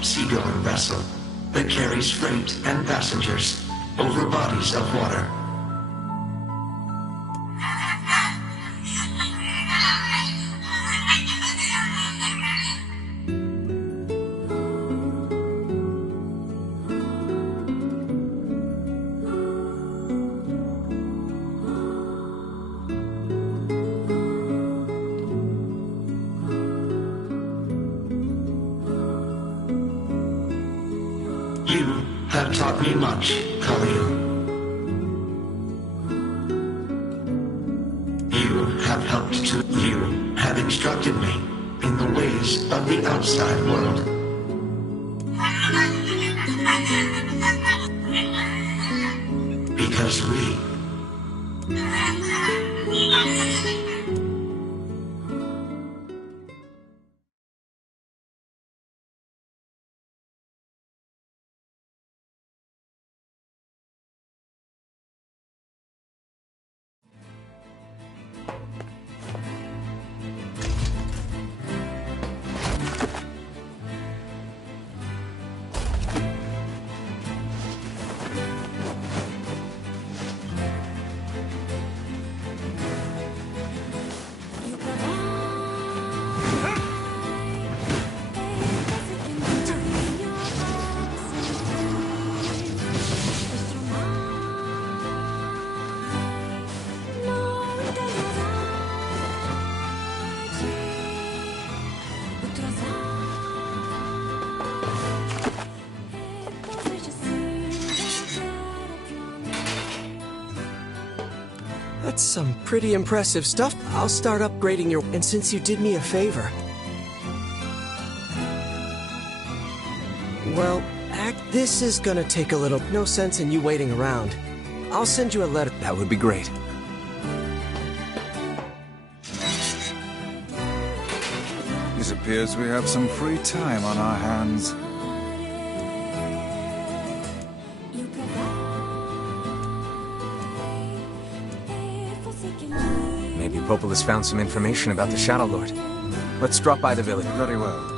Seagoing vessel that carries freight and passengers over bodies of water. You have taught me much, Khalil. You have helped to. You have instructed me in the ways of the outside world. Because we That's some pretty impressive stuff. I'll start upgrading your... And since you did me a favor... Well, this is gonna take a little... No sense in you waiting around. I'll send you a letter. That would be great. It appears we have some free time on our hands. Maybe Populus found some information about the Shadow Lord. Let's drop by the village. Very well.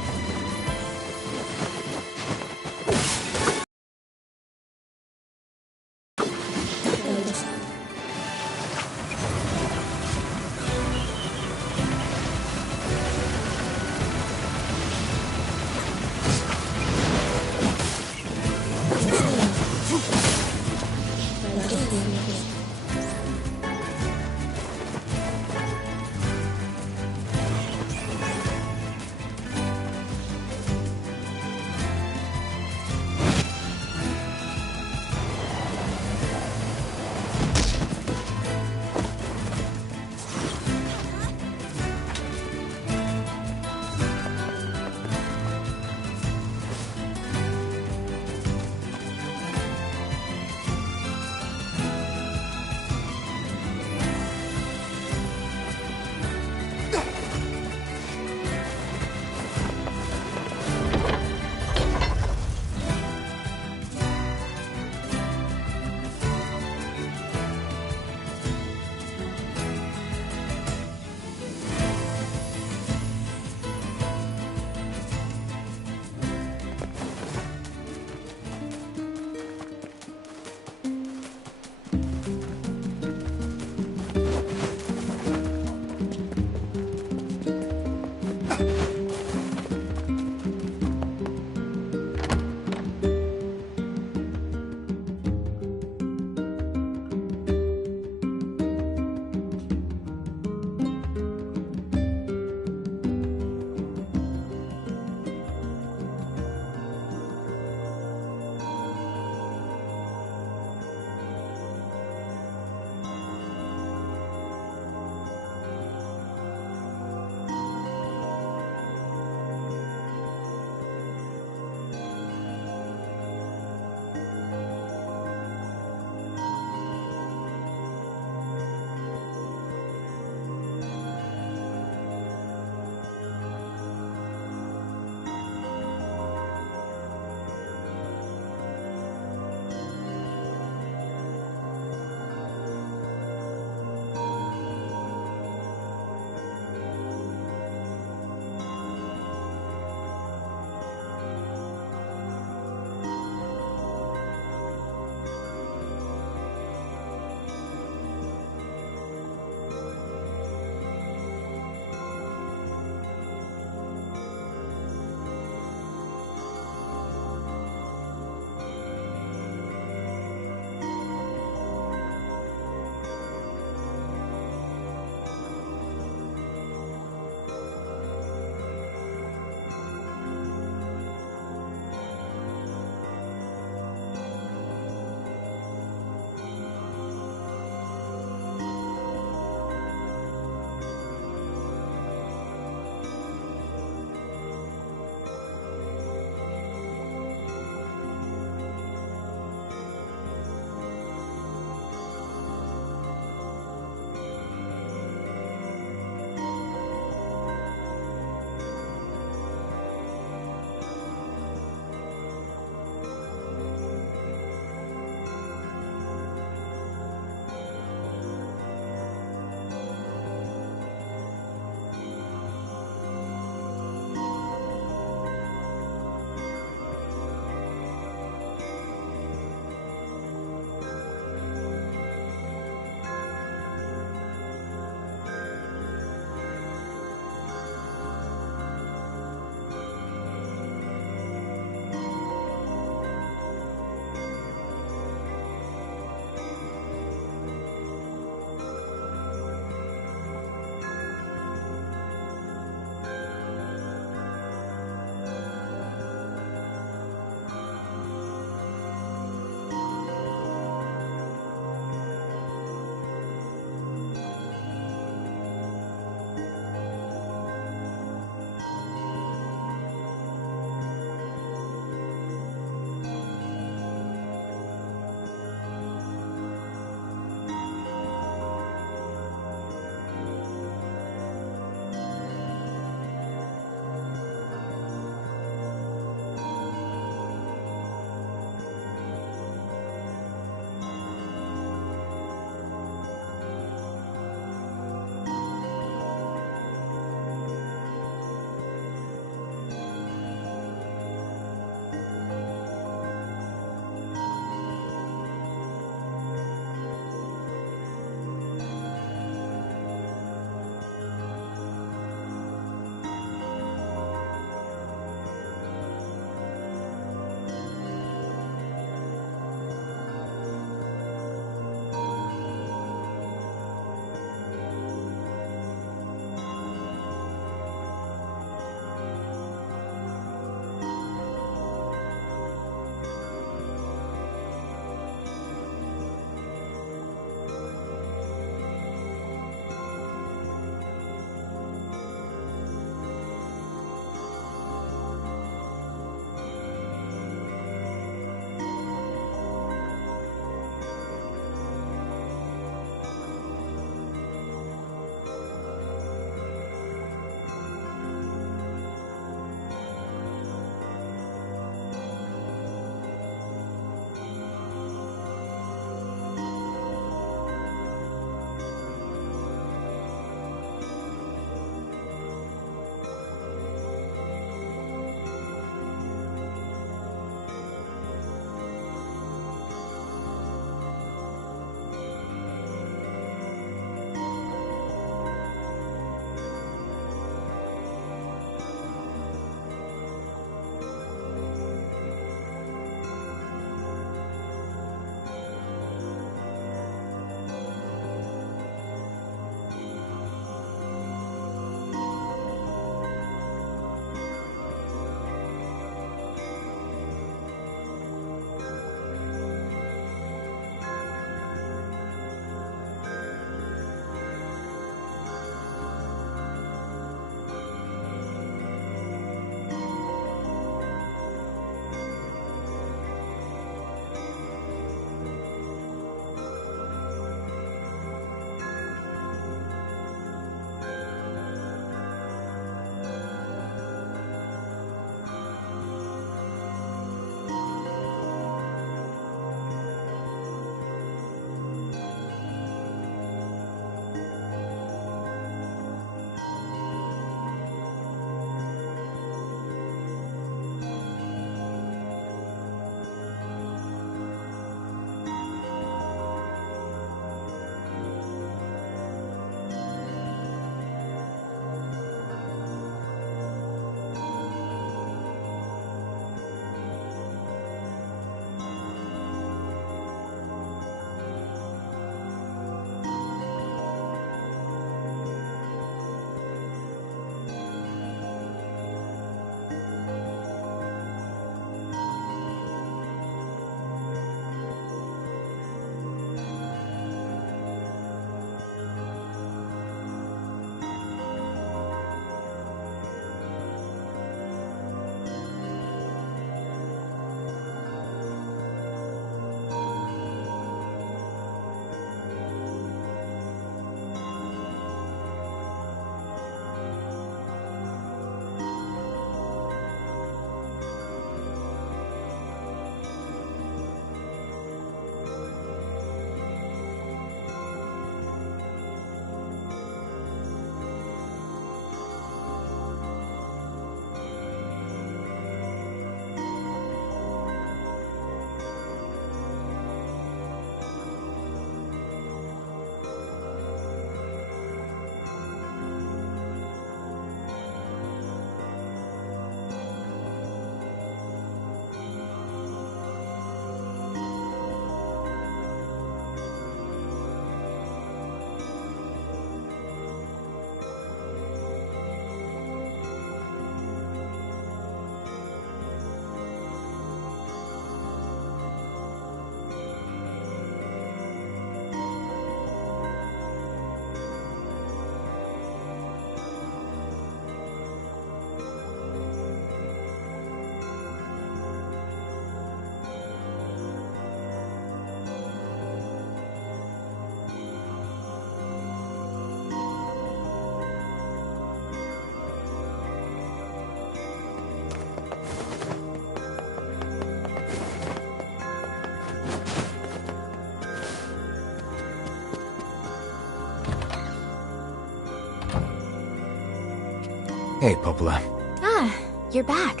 Hey, Popola. Ah, you're back.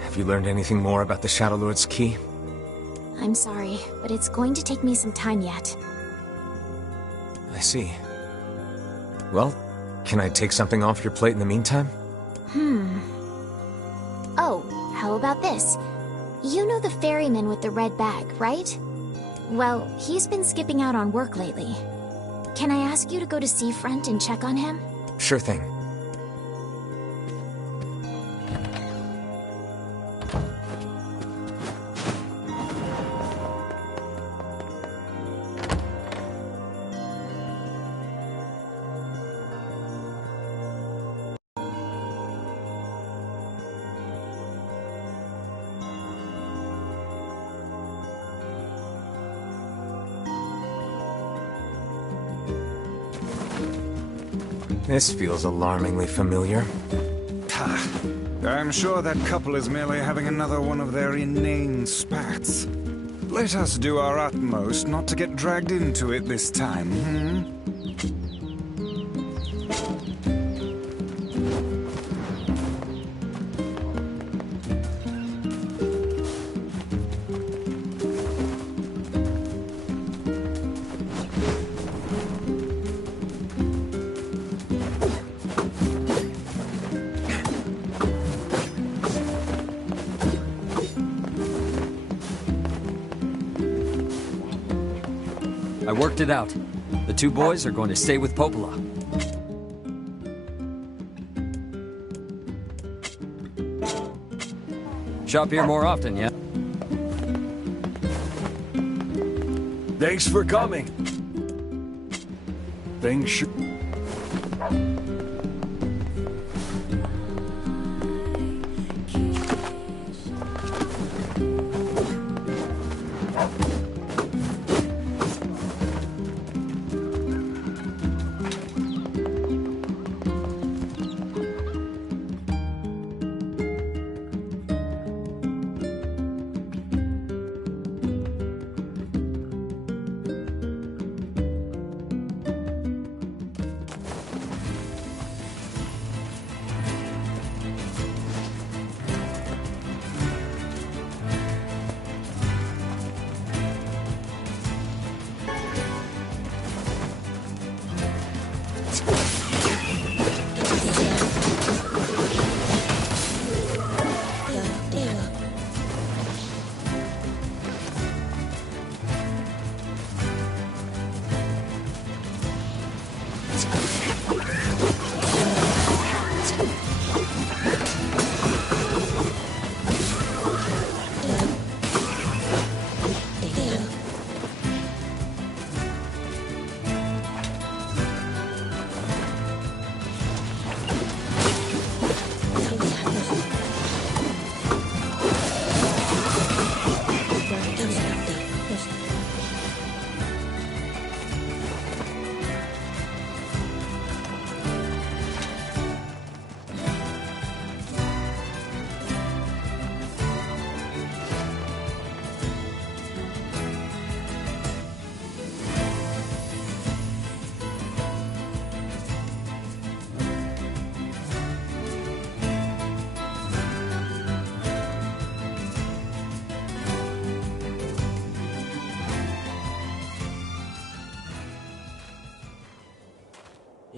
Have you learned anything more about the Shadow Lord's key? I'm sorry, but it's going to take me some time yet. I see. Well, can I take something off your plate in the meantime? Oh, how about this? You know the ferryman with the red bag, right? Well, he's been skipping out on work lately. Can I ask you to go to Seafront and check on him? Sure thing. This feels alarmingly familiar. I'm sure that couple is merely having another one of their inane spats. Let us do our utmost not to get dragged into it this time, I worked it out. The two boys are going to stay with Popola. Shop here more often, yeah? Thanks for coming. Thanks.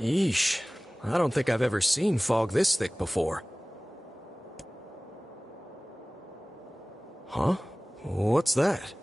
Yeesh. I don't think I've ever seen fog this thick before. Huh? What's that?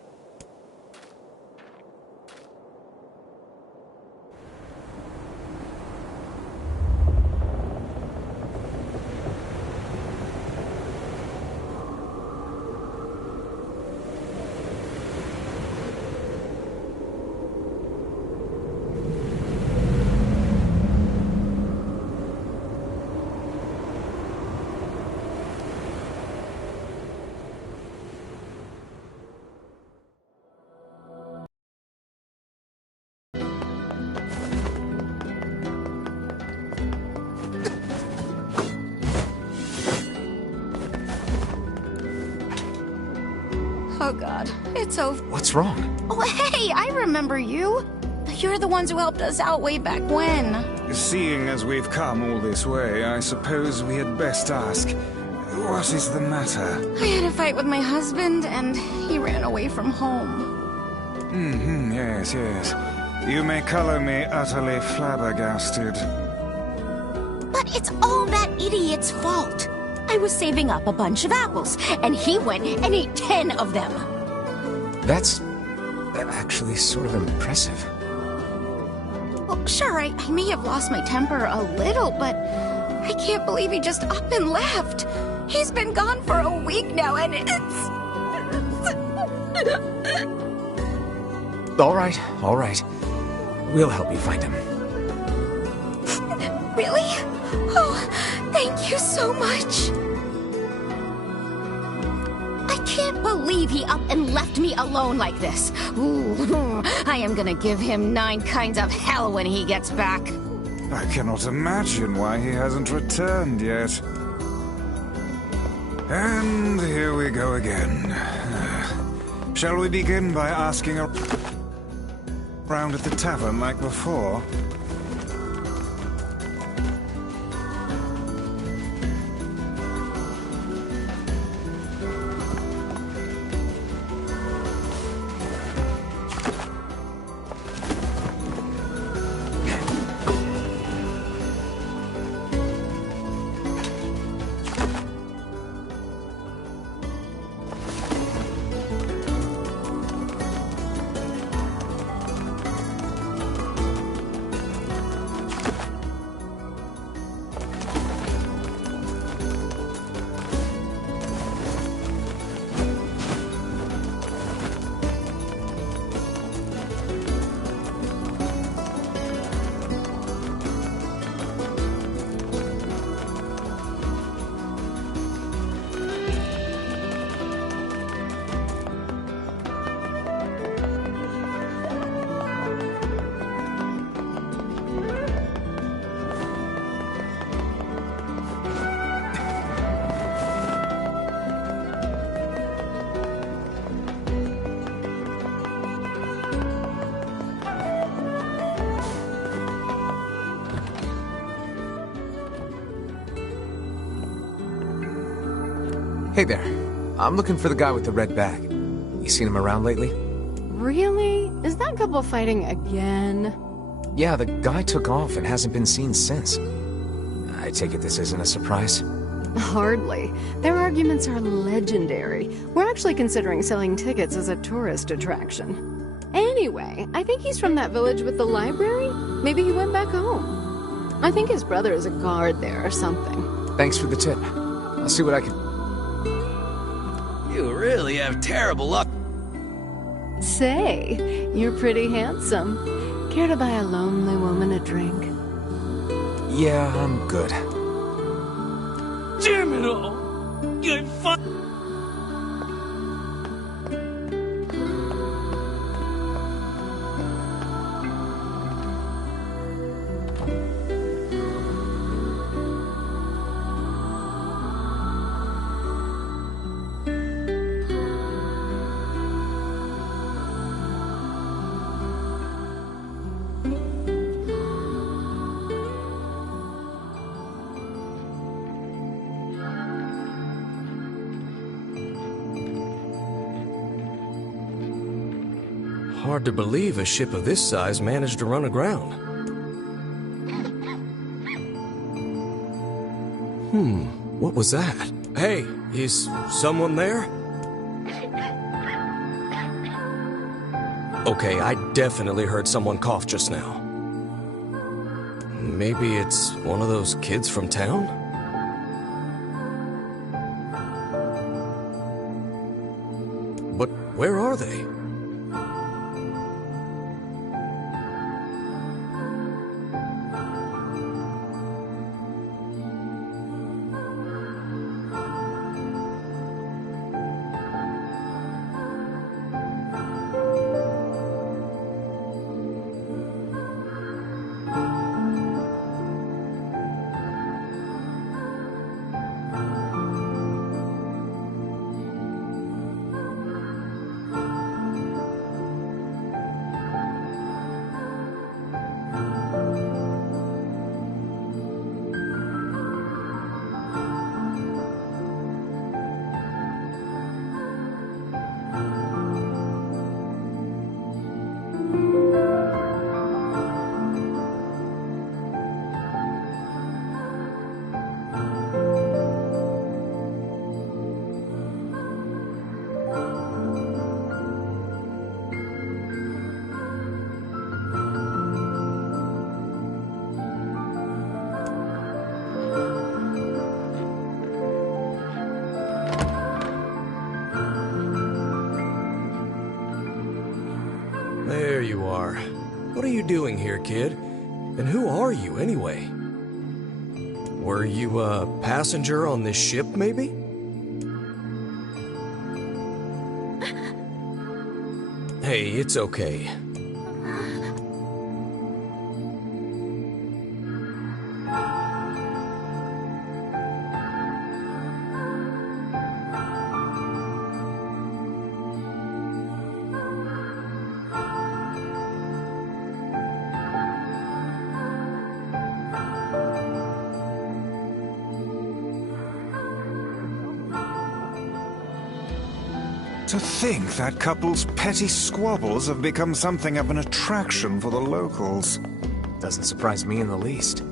Oh god, it's over. What's wrong? Oh hey, I remember you. You're the ones who helped us out way back when. Seeing as we've come all this way, I suppose we had best ask, what is the matter? I had a fight with my husband, and he ran away from home. Yes, yes. You may color me utterly flabbergasted. But it's all that idiot's fault. I was saving up a bunch of apples, and he went and ate 10 of them. That's actually sort of impressive. Well, sure, I may have lost my temper a little, but I can't believe he just up and left. He's been gone for a week now, and it's... All right, all right. We'll help you find him. Really? Oh, thank you so much. I can't believe he up and left me alone like this. Ooh, I am gonna give him 9 kinds of hell when he gets back. I cannot imagine why he hasn't returned yet. And here we go again. Shall we begin by asking around at the tavern like before? Hey there. I'm looking for the guy with the red bag. You seen him around lately? Really? Is that couple fighting again? Yeah, the guy took off and hasn't been seen since. I take it this isn't a surprise? Hardly. Their arguments are legendary. We're actually considering selling tickets as a tourist attraction. Anyway, I think he's from that village with the library. Maybe he went back home. I think his brother is a guard there or something. Thanks for the tip. I'll see what I can... You really have terrible luck. Say, you're pretty handsome. Care to buy a lonely woman a drink? Yeah, I'm good. Damn it all! Good fun. Hard to believe a ship of this size managed to run aground. What was that? Hey, is someone there? Okay, I definitely heard someone cough just now. Maybe it's one of those kids from town? But where are they? you are. What are you doing here, kid? And who are you, anyway? Were you a passenger on this ship, maybe? Hey, it's okay. To think that couple's petty squabbles have become something of an attraction for the locals. Doesn't surprise me in the least.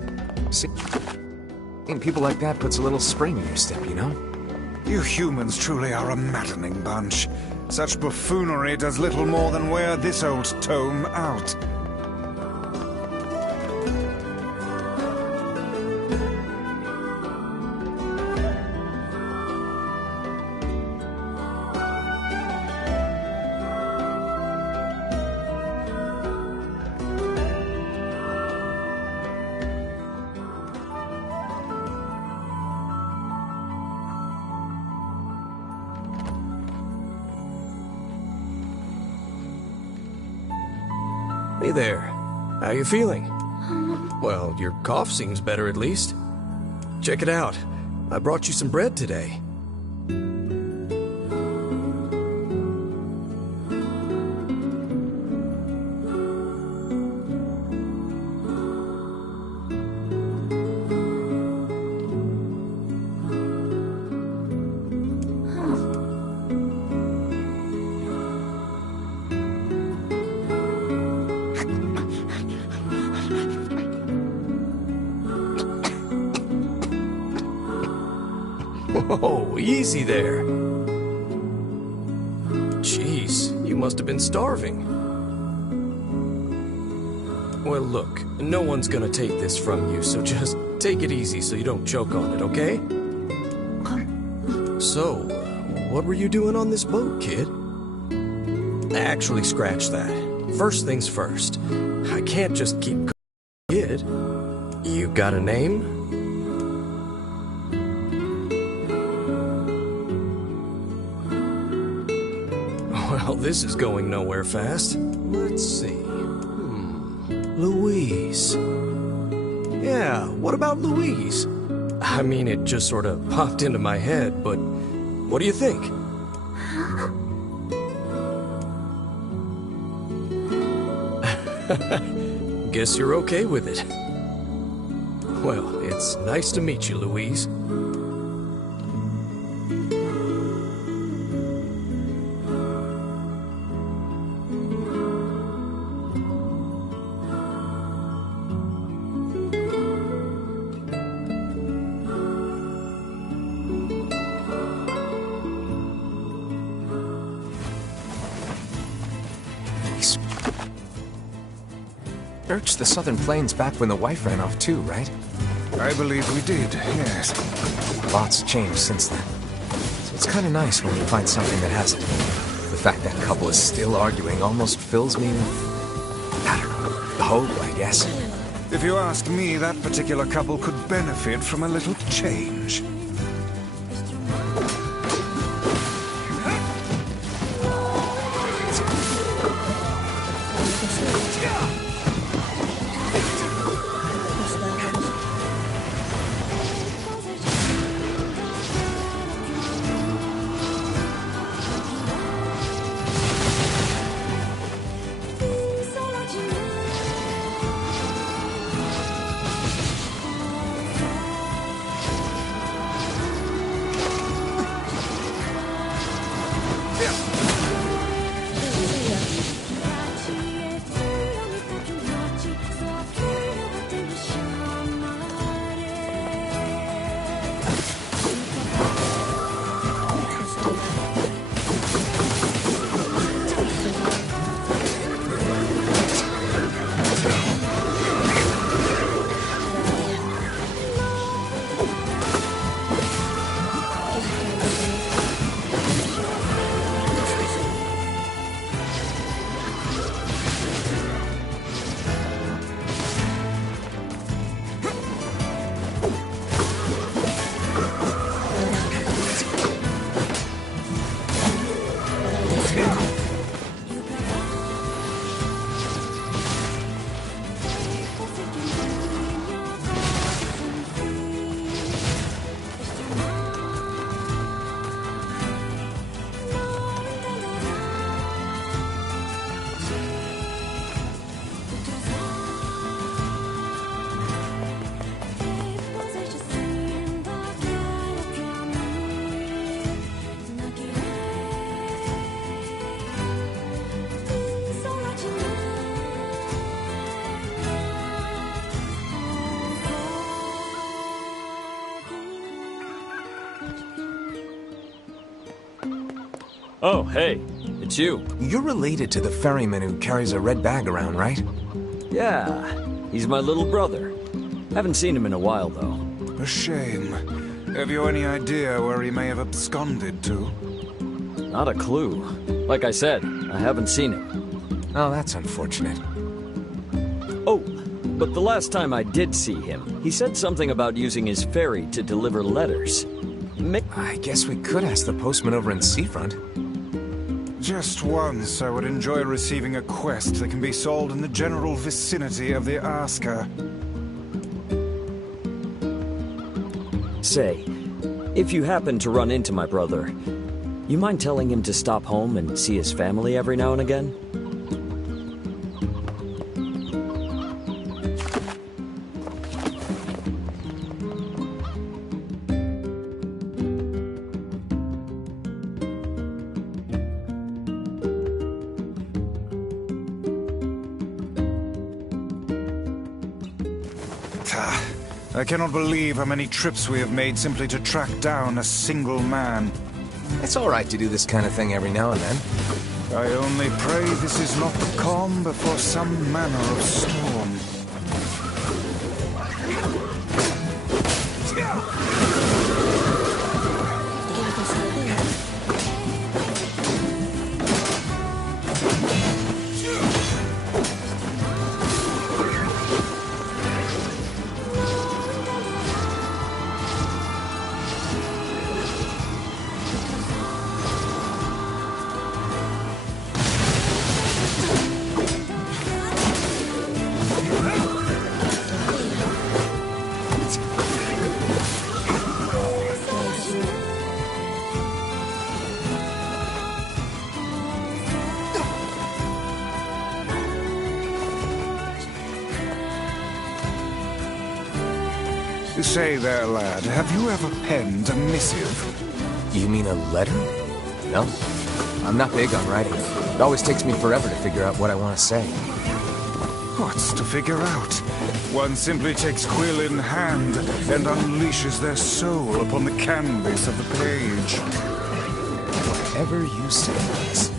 See, seeing people like that puts a little spring in your step, you know? You humans truly are a maddening bunch. Such buffoonery does little more than wear this old tome out. Hey there. How you feeling? Well, your cough seems better at least. Check it out. I brought you some bread today. Whoa, easy there. Jeez, you must have been starving. Well, look, no one's gonna take this from you, so just take it easy so you don't choke on it, okay? So, what were you doing on this boat, kid? Actually, scratch that. First things first. I can't just keep kid. You got a name? Well, this is going nowhere fast. Let's see. Louise. Yeah, what about Louise? I mean, it just sort of popped into my head, but what do you think? Guess you're okay with it. Well, it's nice to meet you, Louise. Searched the southern plains back when the wife ran off too, right? I believe we did, yes. Lots changed since then. So it's kind of nice when you find something that hasn't. The fact that couple is still arguing almost fills me with, I don't know, hope, I guess. If you ask me, that particular couple could benefit from a little change. Oh, hey, it's you. You're related to the ferryman who carries a red bag around, right? Yeah, he's my little brother. Haven't seen him in a while, though. A shame. Have you any idea where he may have absconded to? Not a clue. Like I said, I haven't seen him. Oh, that's unfortunate. Oh, but the last time I did see him, he said something about using his ferry to deliver letters. I guess we could ask the postman over in Seafront. Just once, I would enjoy receiving a quest that can be solved in the general vicinity of the Asker. Say, if you happen to run into my brother, you mind telling him to stop home and see his family every now and again? I cannot believe how many trips we have made simply to track down a single man. It's all right to do this kind of thing every now and then. I only pray this is not the calm before some manner of storm. Say there, lad, have you ever penned a missive? You mean a letter? No. I'm not big on writing. It always takes me forever to figure out what I want to say. What's to figure out? One simply takes quill in hand and unleashes their soul upon the canvas of the page. Whatever you say, Max.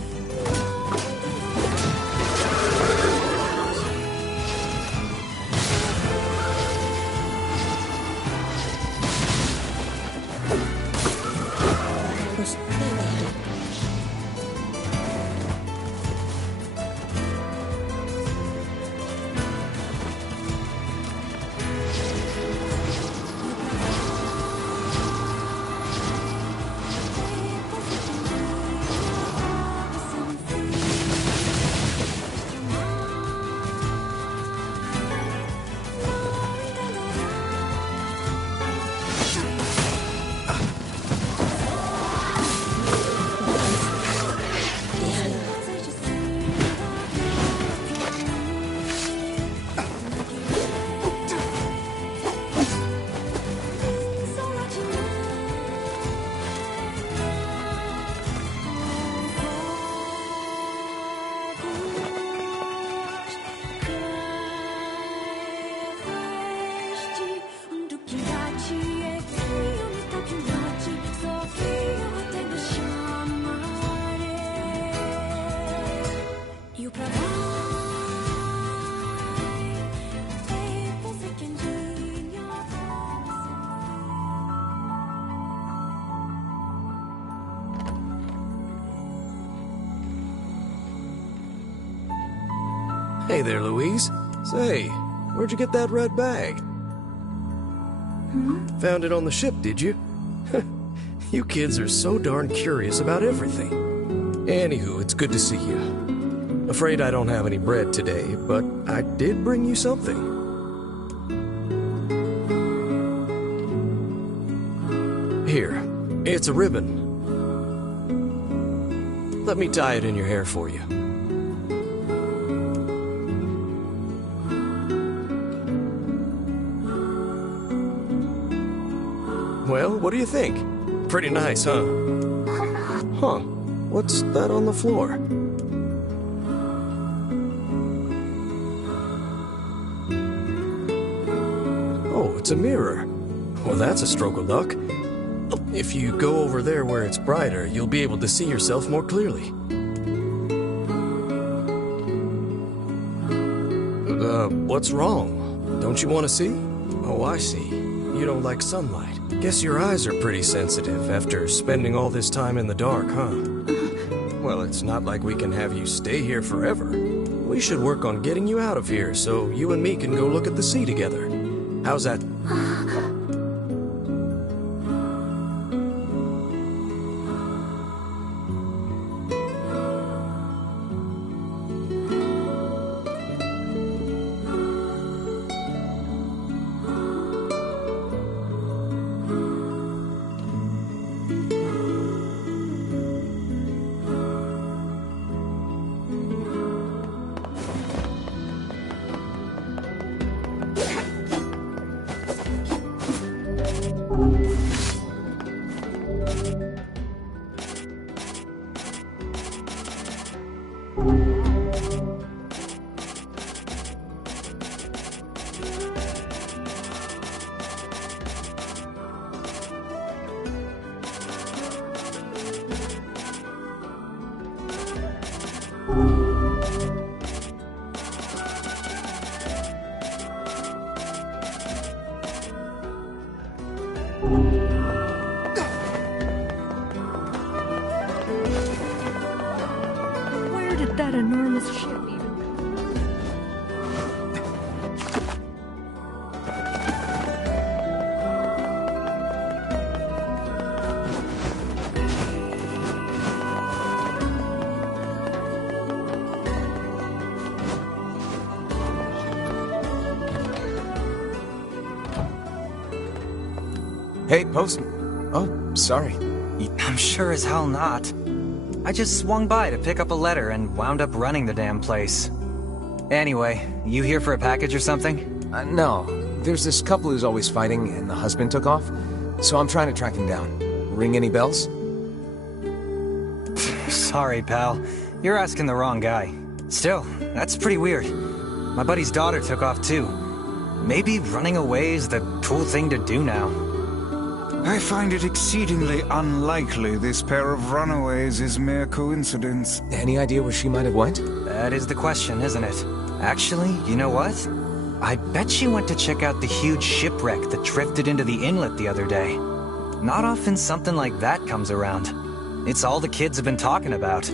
Hey there, Louise. Say, where'd you get that red bag? Found it on the ship, did you? You kids are so darn curious about everything. Anywho, it's good to see you. Afraid I don't have any bread today, but I did bring you something. Here, it's a ribbon. Let me tie it in your hair for you. Well, what do you think? Pretty nice, huh? Huh. What's that on the floor? Oh, it's a mirror. Well, that's a stroke of luck. If you go over there where it's brighter, you'll be able to see yourself more clearly. What's wrong? Don't you want to see? Oh, I see. You don't like sunlight. Guess your eyes are pretty sensitive after spending all this time in the dark, huh? Well, it's not like we can have you stay here forever. We should work on getting you out of here so you and me can go look at the sea together. How's that? Where did that enormous ship even Hey, Postman. Oh, sorry. I'm sure as hell not. I just swung by to pick up a letter and wound up running the damn place. Anyway, you here for a package or something? No. There's this couple who's always fighting, and the husband took off. So I'm trying to track him down. Ring any bells? Sorry, pal. You're asking the wrong guy. Still, that's pretty weird. My buddy's daughter took off too. Maybe running away is the cool thing to do now. I find it exceedingly unlikely this pair of runaways is mere coincidence. Any idea where she might have went? That is the question, isn't it? Actually, you know what? I bet she went to check out the huge shipwreck that drifted into the inlet the other day. Not often something like that comes around. It's all the kids have been talking about.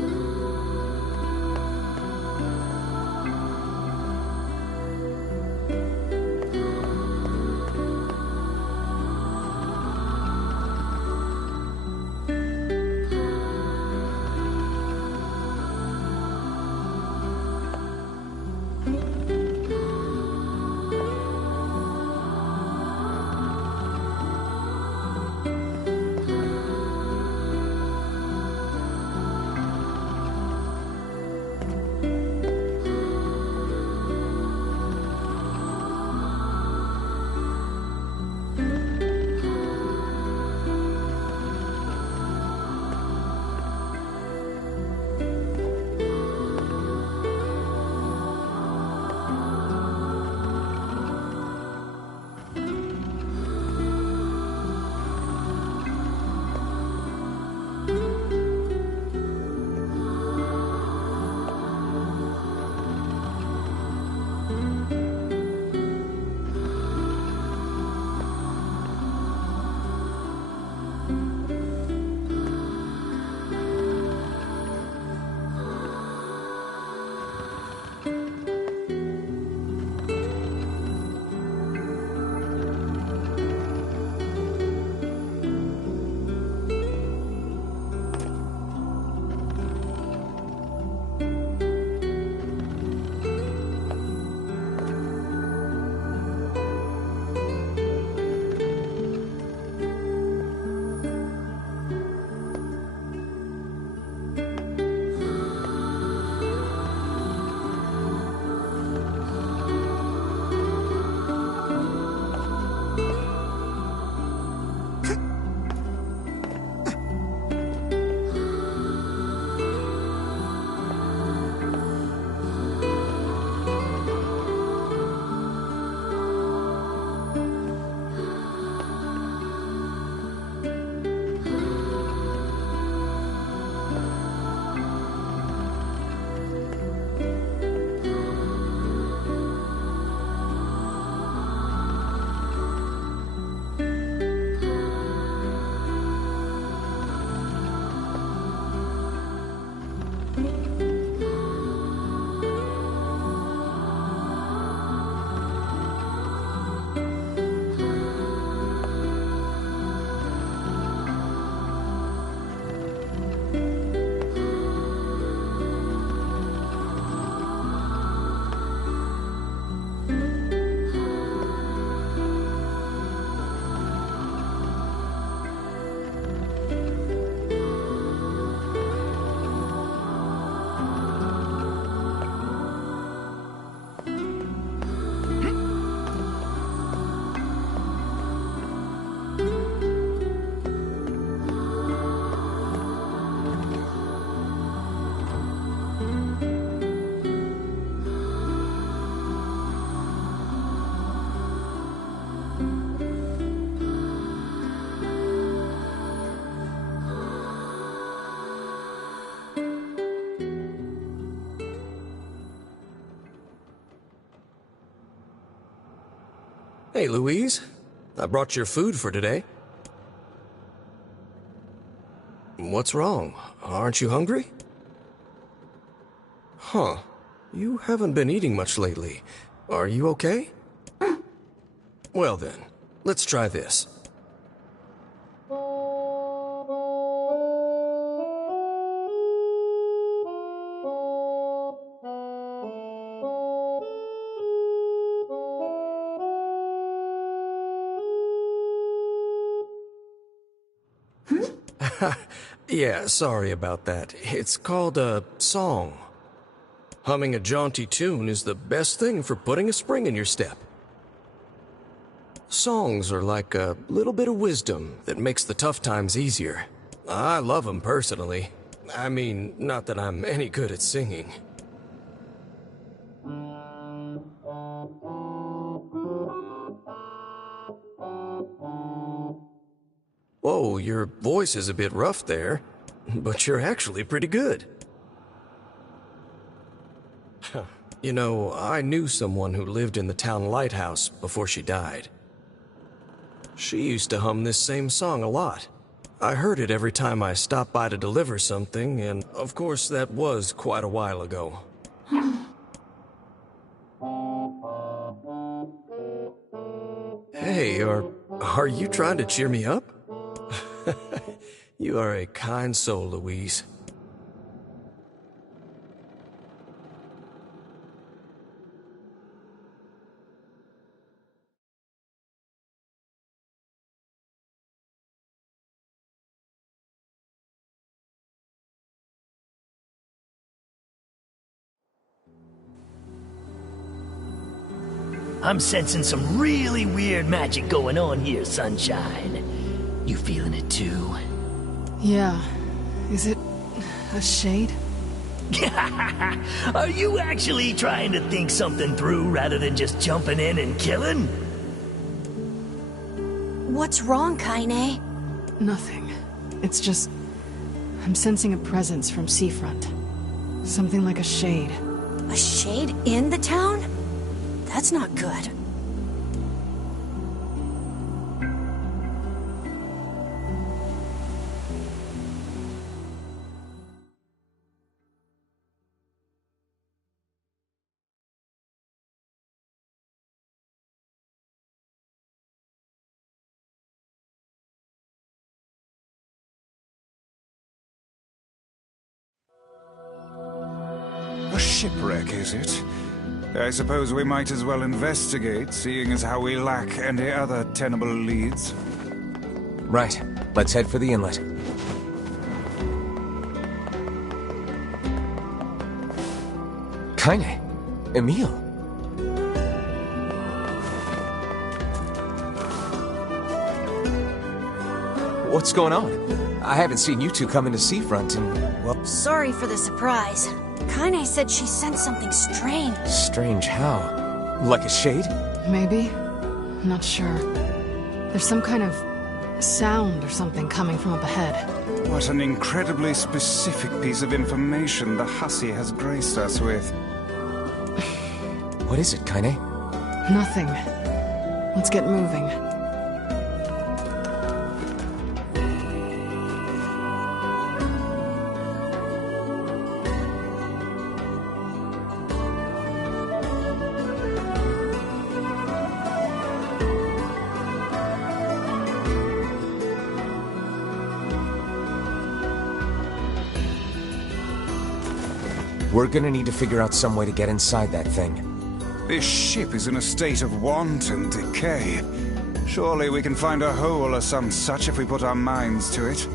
Hey, Louise. I brought your food for today. What's wrong? Aren't you hungry? Huh. You haven't been eating much lately. Are you okay? Well then, let's try this. Yeah, sorry about that. It's called a song. Humming a jaunty tune is the best thing for putting a spring in your step. Songs are like a little bit of wisdom that makes the tough times easier. I love them personally. I mean, not that I'm any good at singing. Whoa, your voice is a bit rough there, but you're actually pretty good. You know, I knew someone who lived in the town lighthouse before she died. She used to hum this same song a lot. I heard it every time I stopped by to deliver something, and of course that was quite a while ago. Hey, are you trying to cheer me up? You are a kind soul, Louise. I'm sensing some really weird magic going on here, Sunshine. You feeling it too? Yeah. Is it a shade? Are you actually trying to think something through rather than just jumping in and killing? What's wrong, Kaine? Nothing. It's just... I'm sensing a presence from seafront. Something like a shade. A shade in the town? That's not good. A shipwreck, is it? I suppose we might as well investigate, seeing as how we lack any other tenable leads. Right. Let's head for the inlet. Kaine. Emil. What's going on? I haven't seen you two come into Seafront in, well... Sorry for the surprise. Kaine said she sensed something strange. Strange how? Like a shade? Maybe? I'm not sure. There's some kind of sound or something coming from up ahead. What an incredibly specific piece of information the hussy has graced us with. What is it, Kaine? Nothing. Let's get moving. We're gonna need to figure out some way to get inside that thing. This ship is in a state of wanton decay. Surely we can find a hole or some such if we put our minds to it.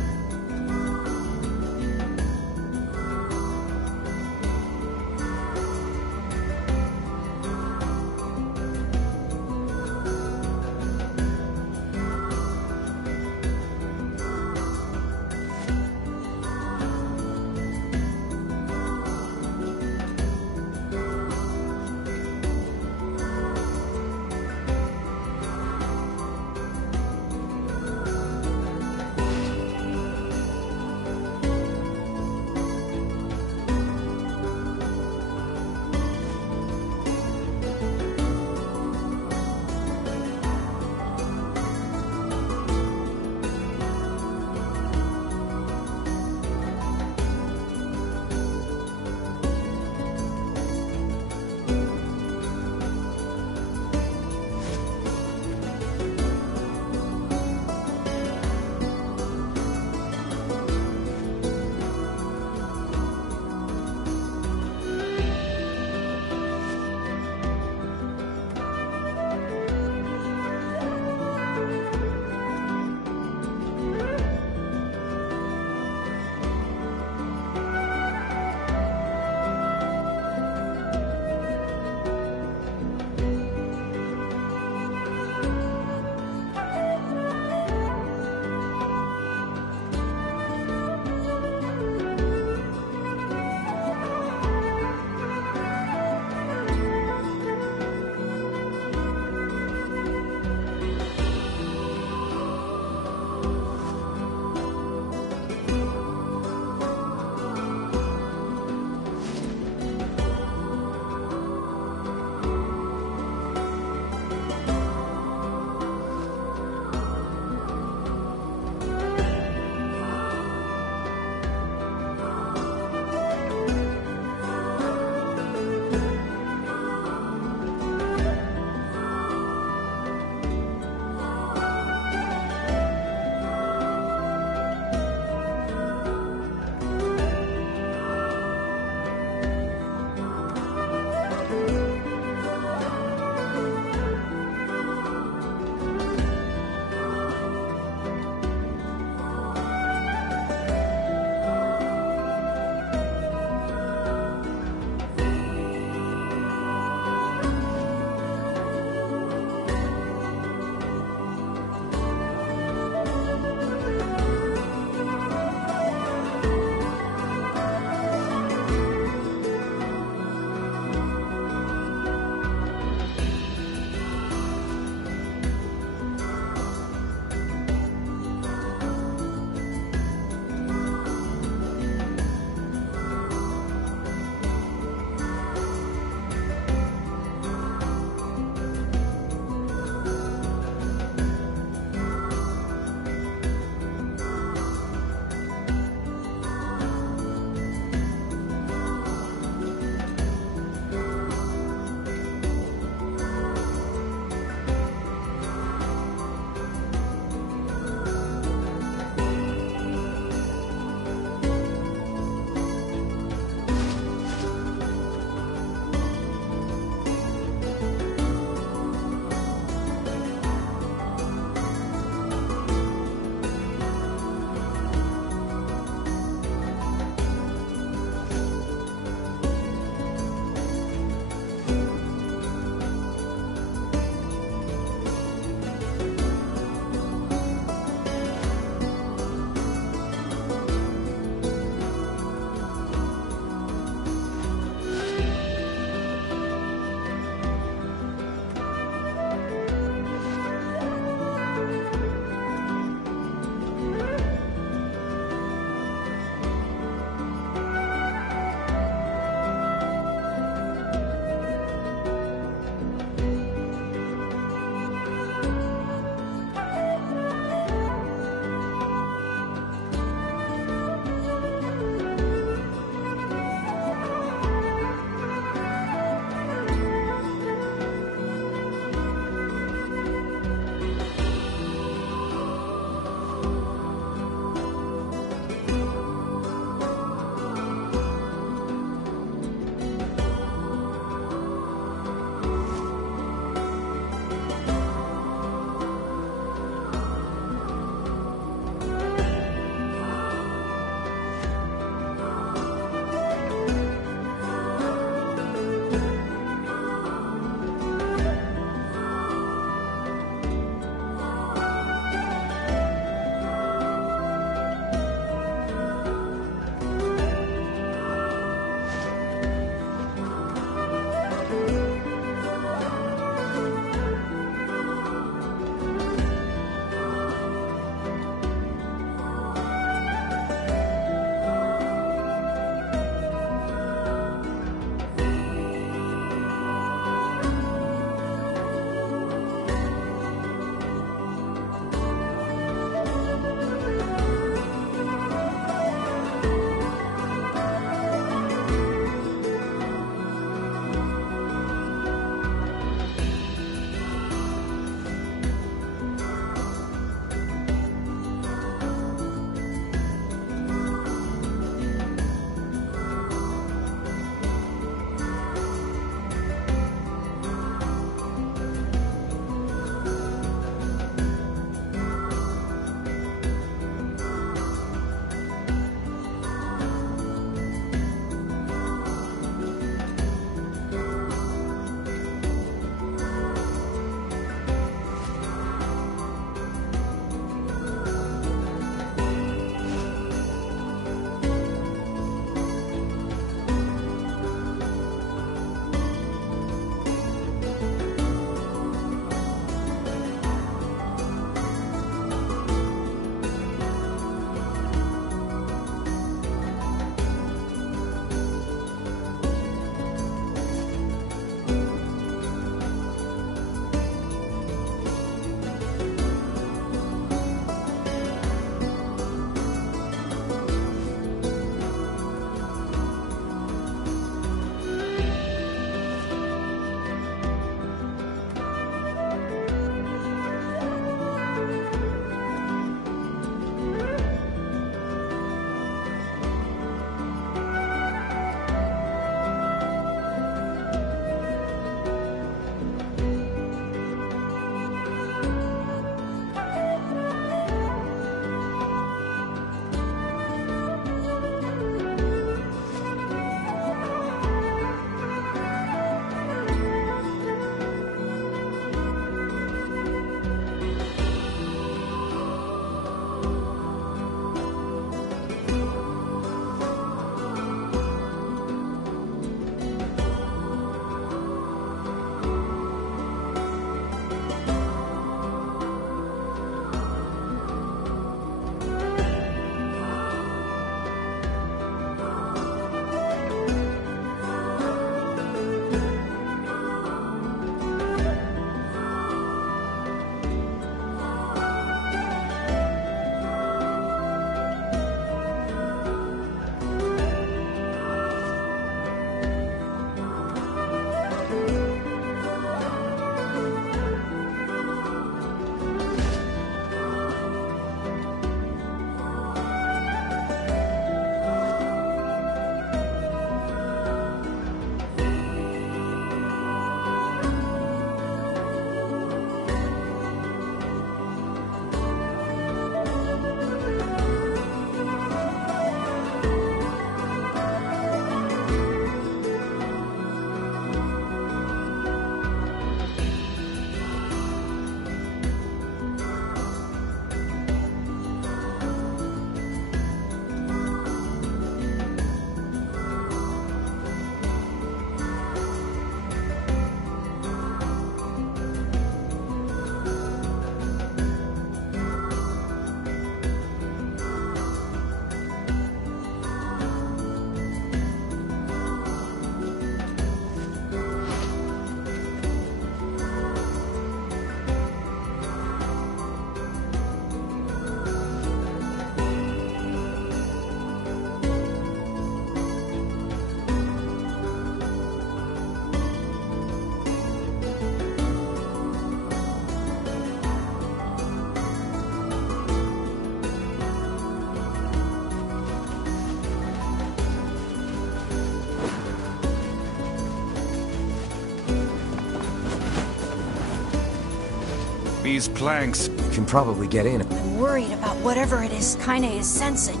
These planks can probably get in. I'm worried about whatever it is Kaine is sensing.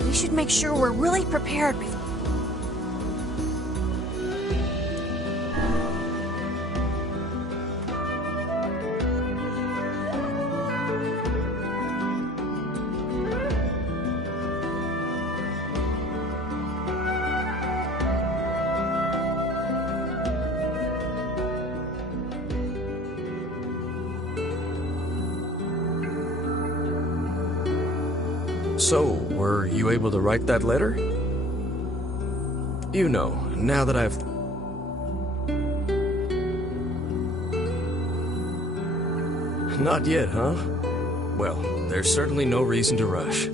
We should make sure we're really prepared before. So, were you able to write that letter? You know, now that I've... Not yet, huh? Well, there's certainly no reason to rush.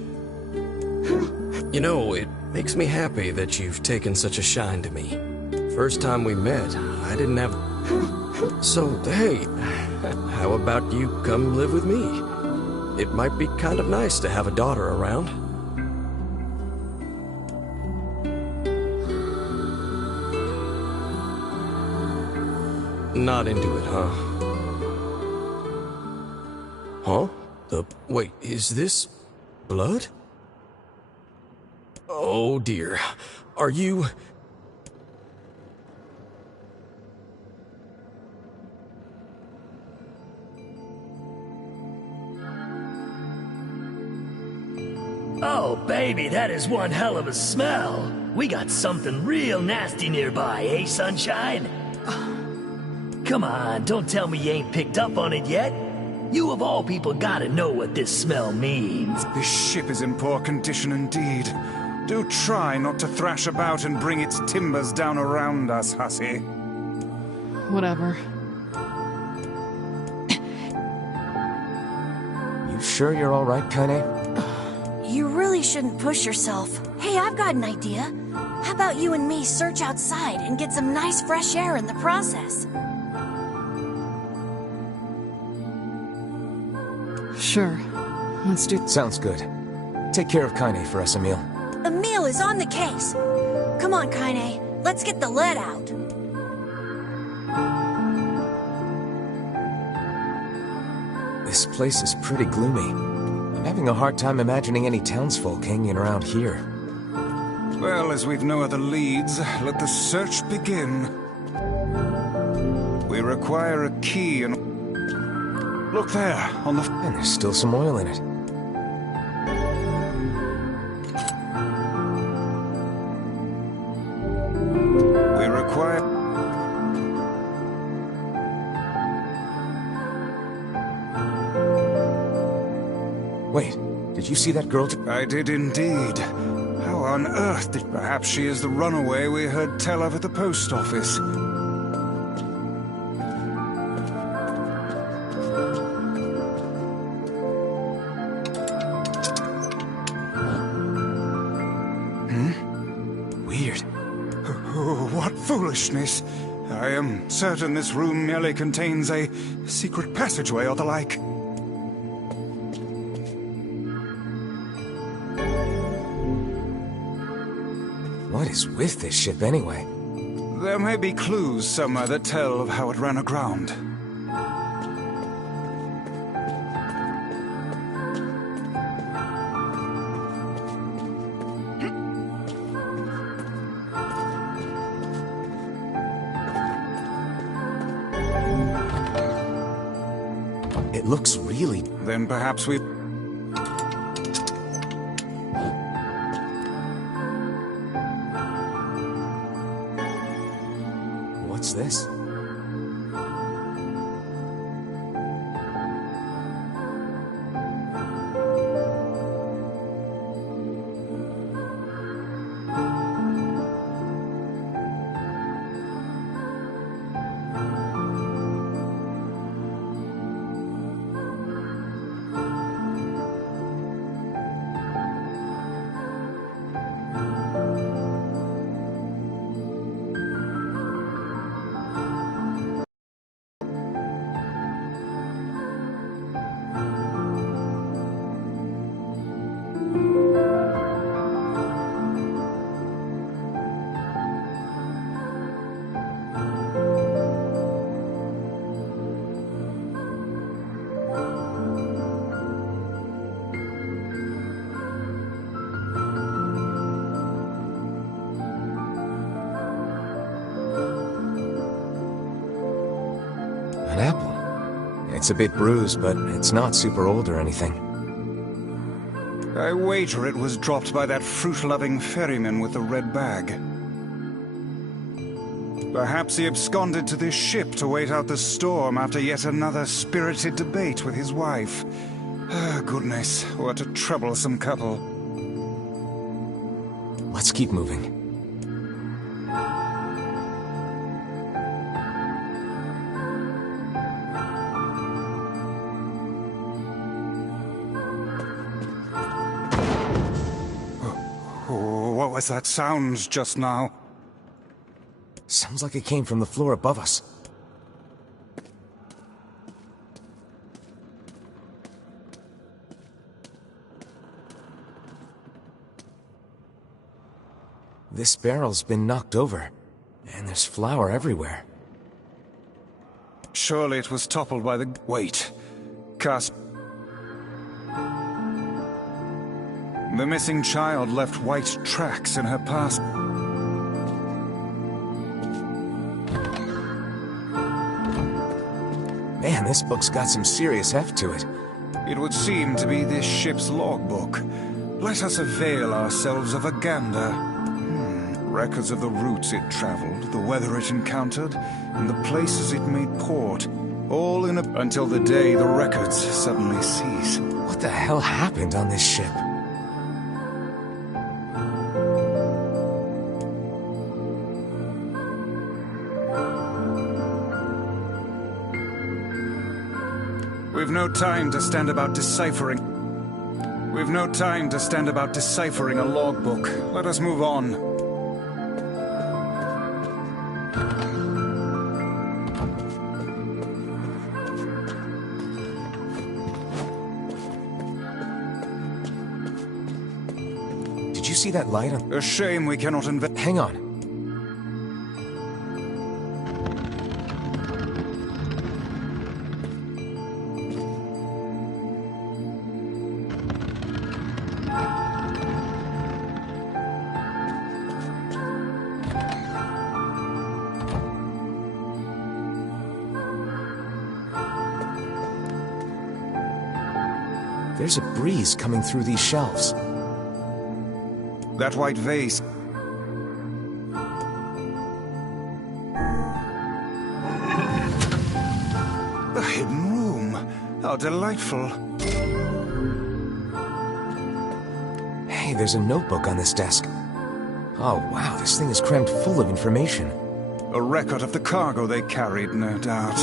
You know, it makes me happy that you've taken such a shine to me. First time we met, I didn't have... So, hey, how about you come live with me? It might be kind of nice to have a daughter around. Not into it, huh? Huh? Wait, is this blood? Oh dear. Are you... Oh, baby, that is one hell of a smell. We got something real nasty nearby, eh, Sunshine? Come on, don't tell me you ain't picked up on it yet. You of all people gotta know what this smell means. This ship is in poor condition indeed. Do try not to thrash about and bring its timbers down around us, hussy. Whatever. You sure you're all right, Kaine? You really shouldn't push yourself. Hey, I've got an idea. How about you and me search outside and get some nice fresh air in the process? Sure. Let's do... Sounds good. Take care of Kaine for us, Emil. Emil is on the case. Come on, Kaine. Let's get the lead out. This place is pretty gloomy. I'm having a hard time imagining any townsfolk hanging around here. Well, as we've no other leads, let the search begin. We require a key and... Look there, on the... And there's still some oil in it. We require... Wait, did you see that girl? I did indeed. How on earth did... Perhaps she is the runaway we heard tell of at the post office. Weird. Oh, what foolishness. I am certain this room merely contains a secret passageway or the like. What is with this ship anyway? There may be clues somewhere that tell of how it ran aground. It looks really... Then perhaps we... What's this? It's a bit bruised, but it's not super old or anything. I wager it was dropped by that fruit-loving ferryman with the red bag. Perhaps he absconded to this ship to wait out the storm after yet another spirited debate with his wife. Ah, goodness, what a troublesome couple. Let's keep moving. What was that sound just now? Sounds like it came from the floor above us. This barrel's been knocked over, and there's flour everywhere. Surely it was toppled by the... Wait. Cast... The missing child left white tracks in her past. Man, this book's got some serious heft to it. It would seem to be this ship's logbook. Let us avail ourselves of a gander. Records of the routes it traveled, the weather it encountered, and the places it made port. All in a... until the day the records suddenly cease. What the hell happened on this ship? We've no time to stand about deciphering. We've no time to stand about deciphering a logbook. Let us move on. Did you see that light on... A shame we cannot invent... Hang on. There's a breeze coming through these shelves. That white vase. A hidden room. How delightful. Hey, there's a notebook on this desk. Oh, wow, this thing is crammed full of information. A record of the cargo they carried, no doubt.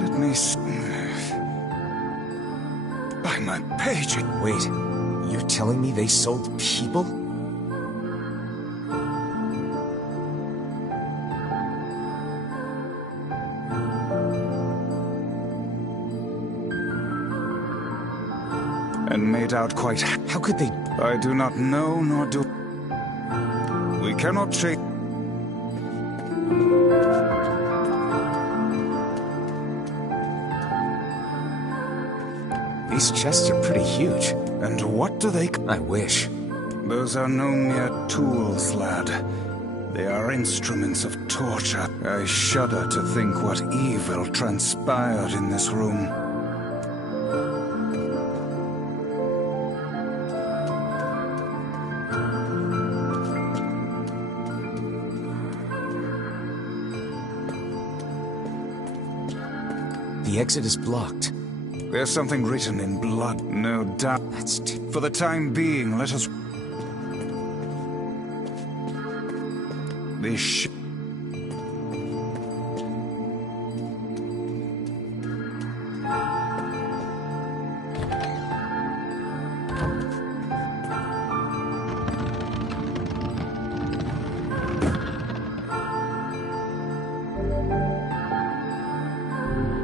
Let me see. By my page. Wait, you're telling me they sold people? And made out quite... How could they... I do not know, nor do... We cannot change... These chests are pretty huge. And what do they... I wish. Those are no mere tools, lad. They are instruments of torture. I shudder to think what evil transpired in this room. The exit is blocked. There's something written in blood, no doubt. For the time being, let us... This ship...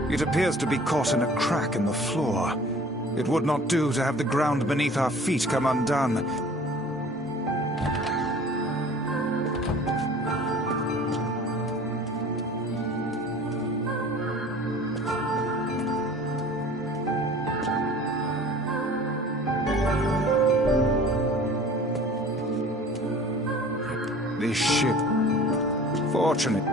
It appears to be caught in a crack in the floor. It would not do to have the ground beneath our feet come undone. This ship... Fortunate...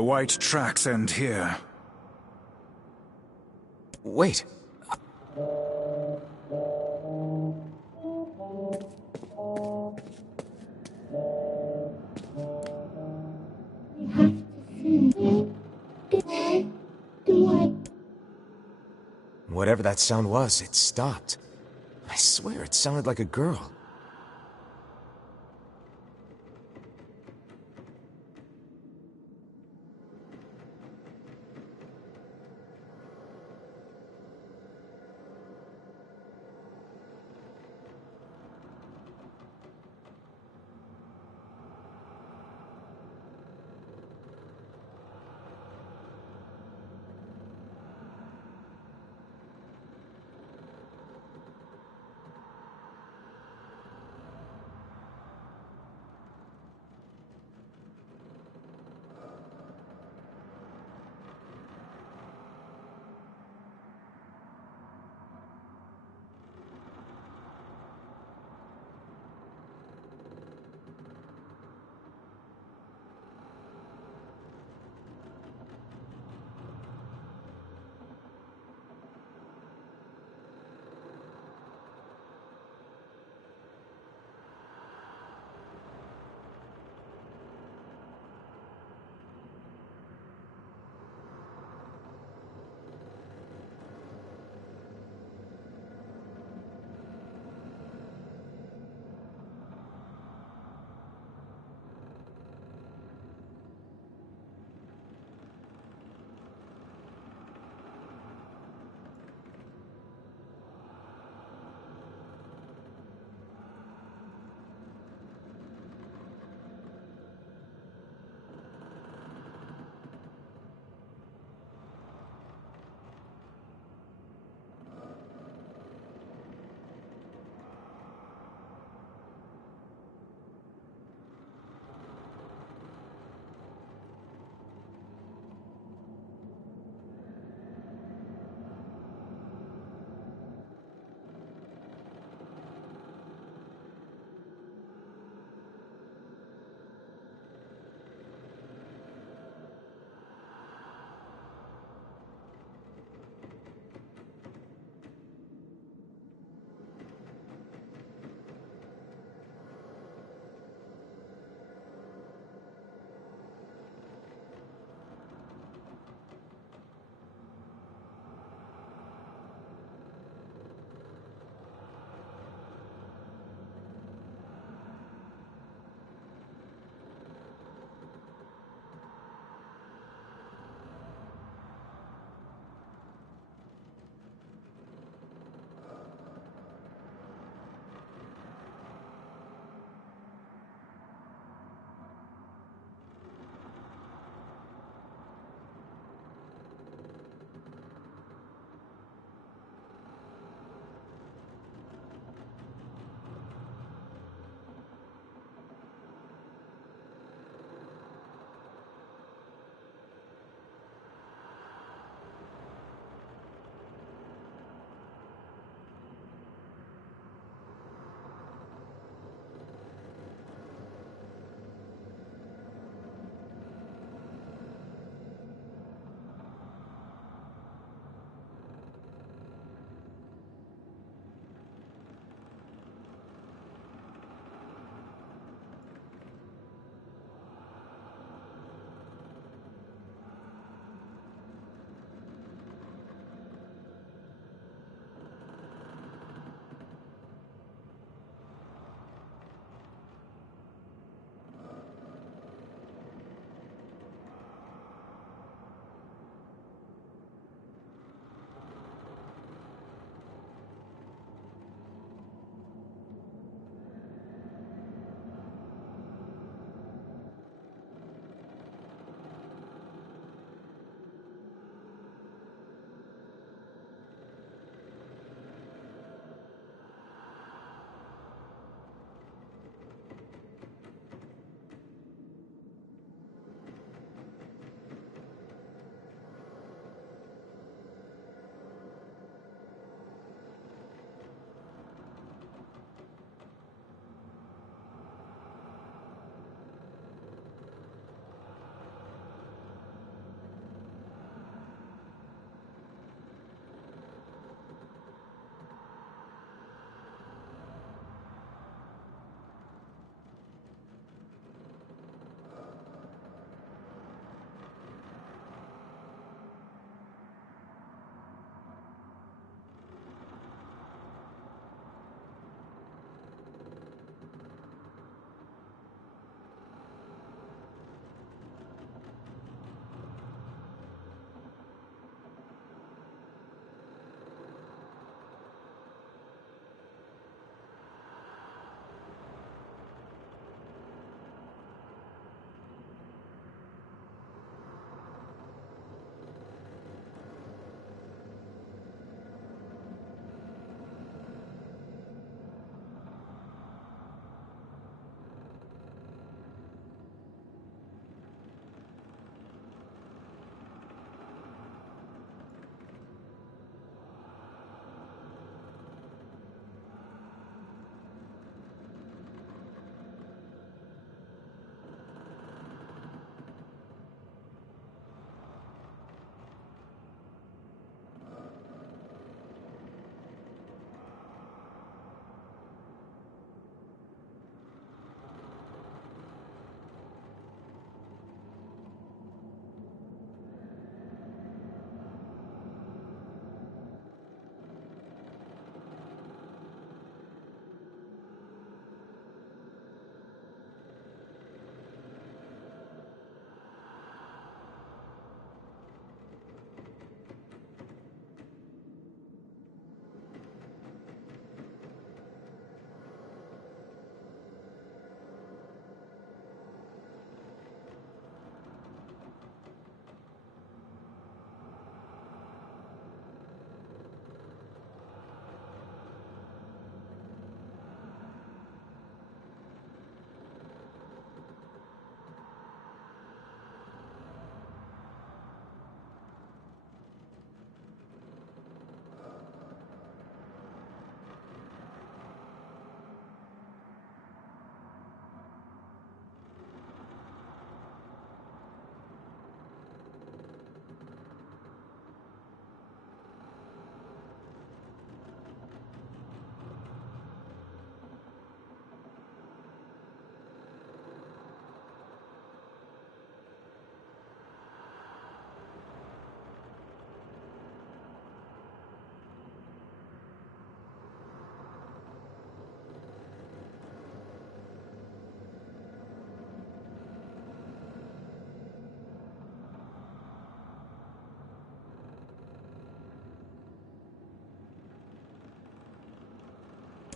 The white tracks end here. Wait. Whatever that sound was, it stopped. I swear it sounded like a girl.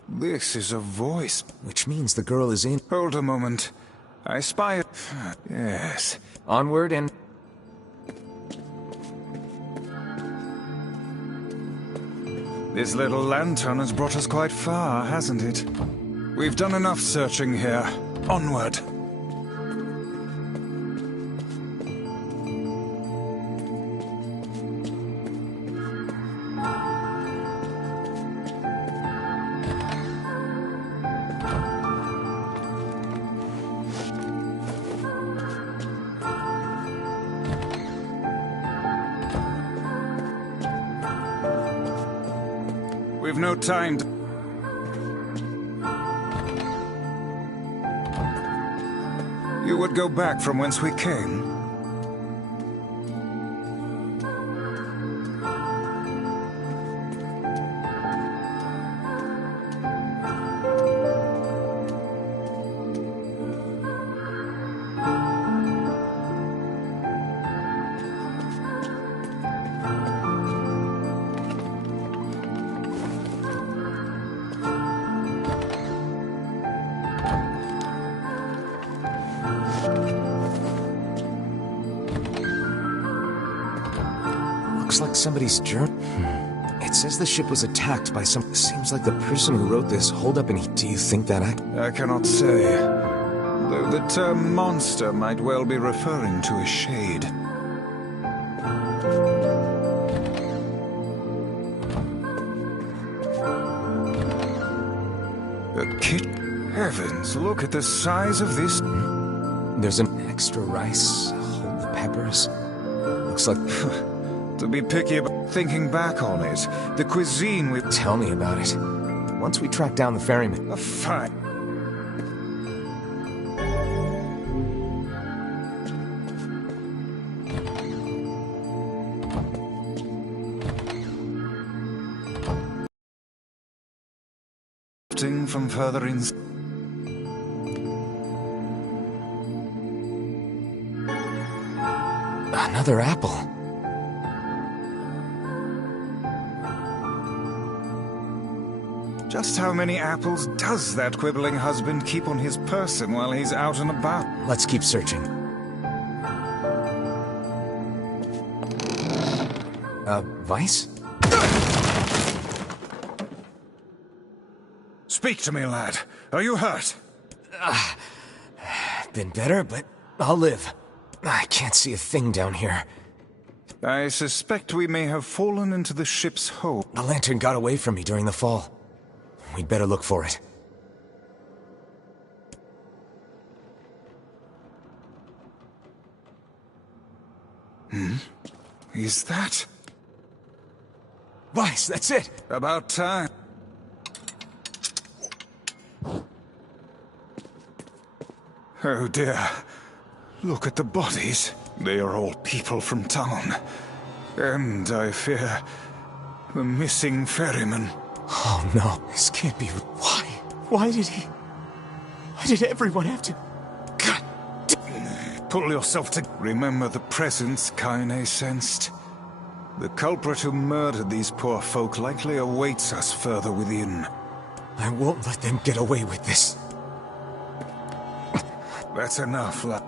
This is a voice. Which means the girl is in. Hold a moment. I spy it. Yes. Onward and... This little lantern has brought us quite far, hasn't it? We've done enough searching here. Onward. We've no time to... You would go back from whence we came? Looks like somebody's journal. It says the ship was attacked by some... Seems like the person who wrote this holed up in... Do you think that I cannot say. Though the term monster might well be referring to a shade. A kit? Heavens, look at the size of this. There's an extra rice. Hold the peppers. Looks like... To be picky about thinking back on it, the cuisine we... Tell me about it. Once we track down the ferryman... A fine... from further in... Another apple. Just how many apples does that quibbling husband keep on his person while he's out and about? Let's keep searching. Vice? Speak to me, lad. Are you hurt? Been better, but I'll live. I can't see a thing down here. I suspect we may have fallen into the ship's hold. The lantern got away from me during the fall. We'd better look for it. Is that... Vice, that's it! About time. Oh dear. Look at the bodies. They are all people from town. And, I fear, the missing ferryman. Oh no, this can't be... Why? Why did everyone have to... God... Pull yourself to... Remember the presence Kaine sensed. The culprit who murdered these poor folk likely awaits us further within. I won't let them get away with this. That's enough, lad.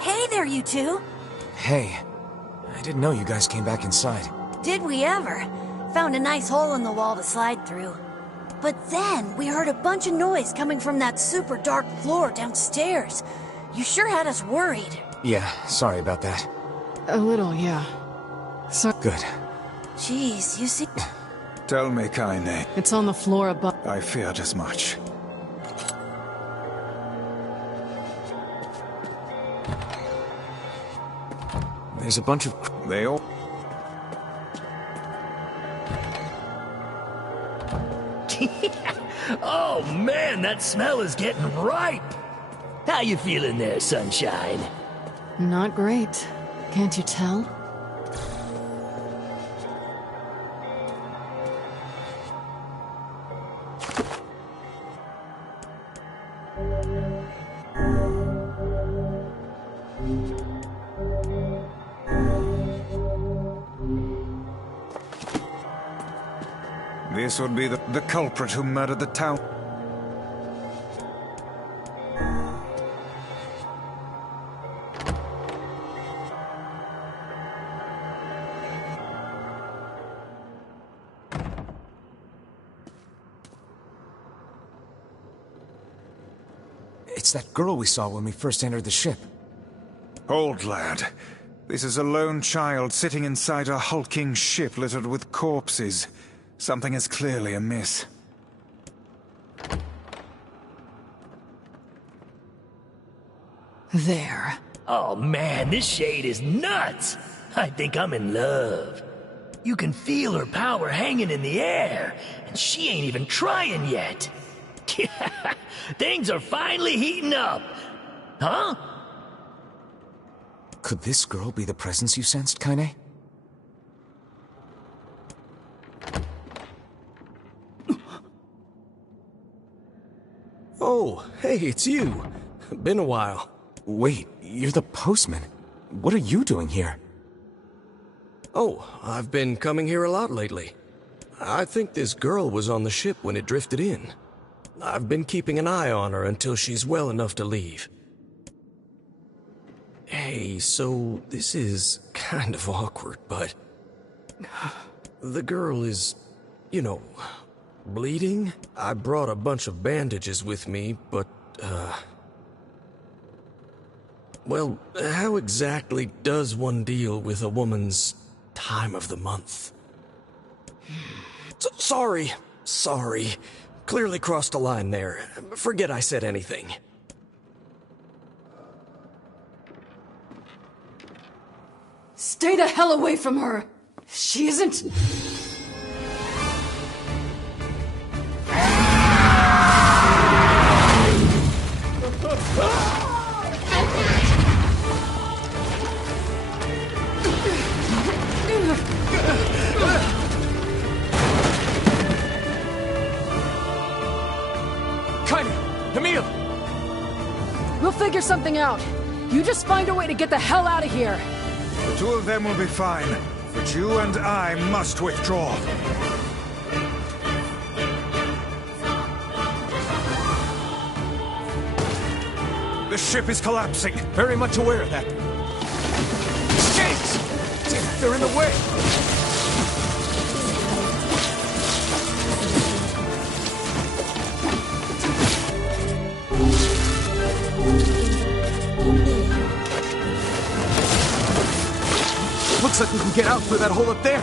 Hey there, you two. Hey, I didn't know you guys came back inside. Did we ever? Found a nice hole in the wall to slide through. But then we heard a bunch of noise coming from that super dark floor downstairs. You sure had us worried. Yeah, sorry about that. A little, yeah. So good. Jeez, you see... Tell me, Kaine. It's on the floor above. I feared as much. There's a bunch of... They all... Oh man, that smell is getting ripe! How you feeling there, Sunshine? Not great. Can't you tell? This would be the culprit who murdered the town. It's that girl we saw when we first entered the ship. Old lad, this is a lone child sitting inside a hulking ship littered with corpses. Something is clearly amiss. There. Oh man, this shade is nuts! I think I'm in love. You can feel her power hanging in the air, and she ain't even trying yet. Things are finally heating up. Huh? Could this girl be the presence you sensed, Kaine? Oh, hey, it's you. Been a while. Wait, you're the postman. What are you doing here? Oh, I've been coming here a lot lately. I think this girl was on the ship when it drifted in. I've been keeping an eye on her until she's well enough to leave. Hey, so this is kind of awkward, but... the girl is, you know, bleeding? I brought a bunch of bandages with me, but, well, how exactly does one deal with a woman's time of the month? Sorry. Clearly crossed a line there. Forget I said anything. Stay the hell away from her! She isn't... Camille! We'll figure something out. You just find a way to get the hell out of here. The two of them will be fine, but you and I must withdraw. The ship is collapsing. Very much aware of that. James! They're in the way! Looks like we can get out through that hole up there.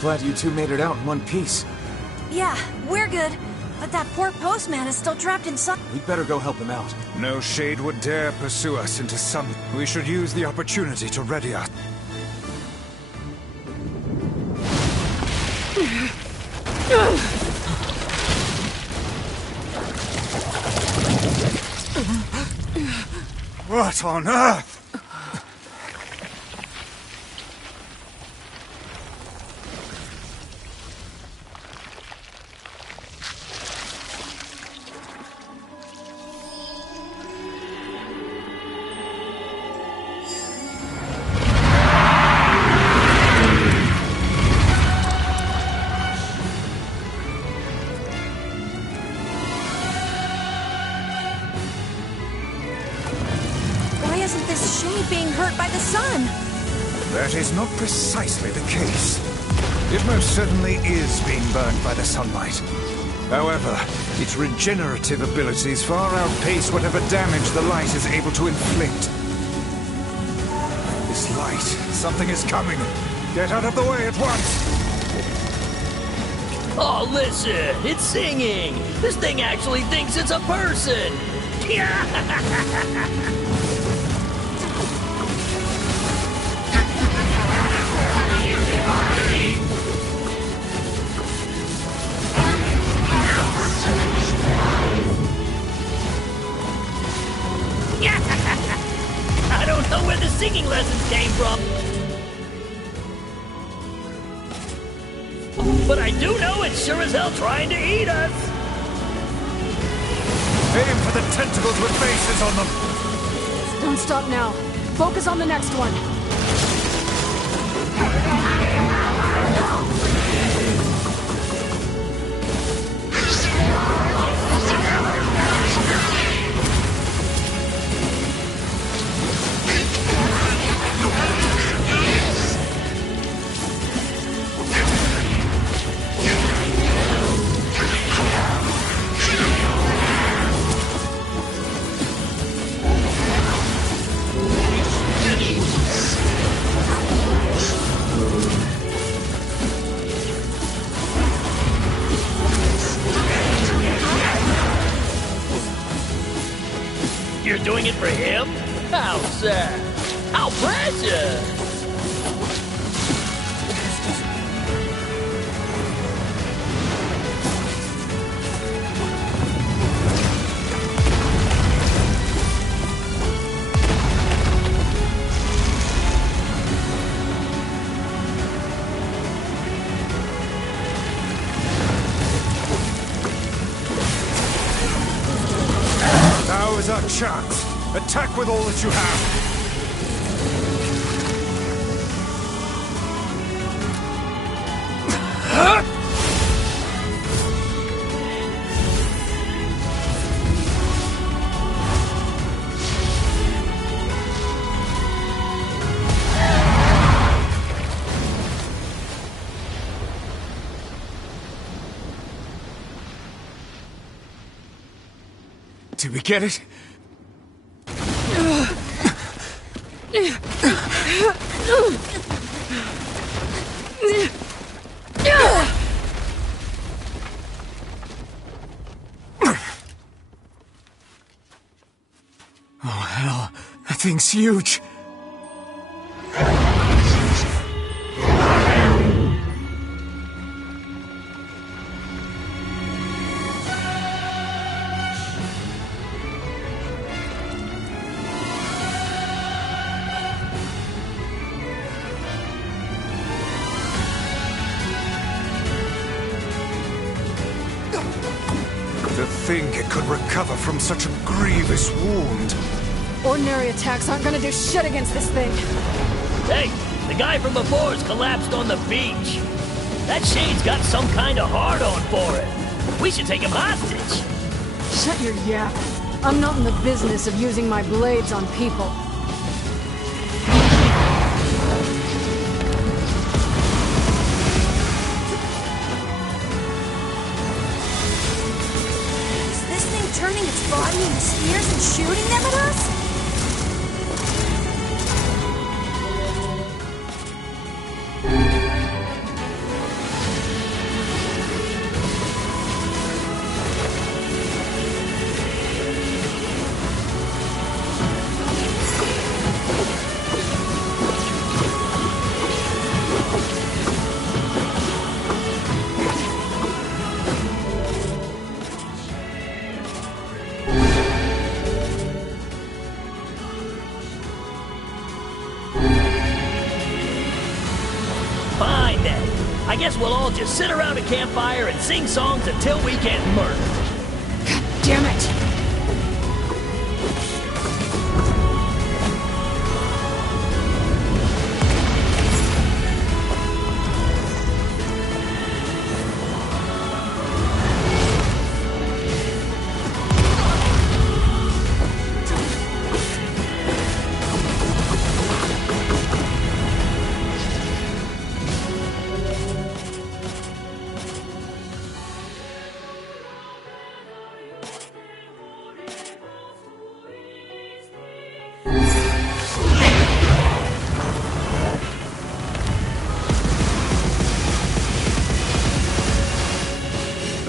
Glad you two made it out in one piece. Yeah, we're good. But that poor postman is still trapped inside. We'd better go help him out. No shade would dare pursue us into some... We should use the opportunity to ready us. What on earth? burnt by the sun. That is not precisely the case. It most certainly is being burned by the sunlight. However, its regenerative abilities far outpace whatever damage the light is able to inflict. This light, something is coming. Get out of the way at once! Oh, listen, it's singing. This thing actually thinks it's a person. I don't know where the singing lessons came from. But I do know it's sure as hell trying to eat us. Aim for the tentacles with faces on them. Don't stop now. Focus on the next one. You're doing it for him? How sad. How precious. Now is our chance. Attack with all that you have. Did we get it? Oh, hell. That thing's huge. To think it could recover from such a grievous wound. Ordinary attacks aren't gonna do shit against this thing. Hey, the guy from before's collapsed on the beach. That Shade's got some kind of hard-on for it. We should take him hostage. Shut your yap. I'm not in the business of using my blades on people. Is this thing turning its body into spears and shooting them at us? Fine then. I guess we'll all just sit around a campfire and sing songs until we get murdered. Damn it!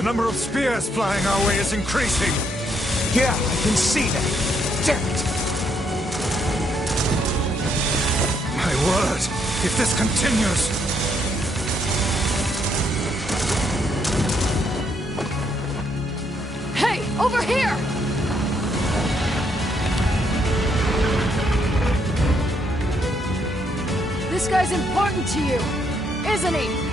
number of spears flying our way is increasing. Yeah, I can see that. Damn it! My word, if this continues... Hey, over here! This guy's important to you, isn't he?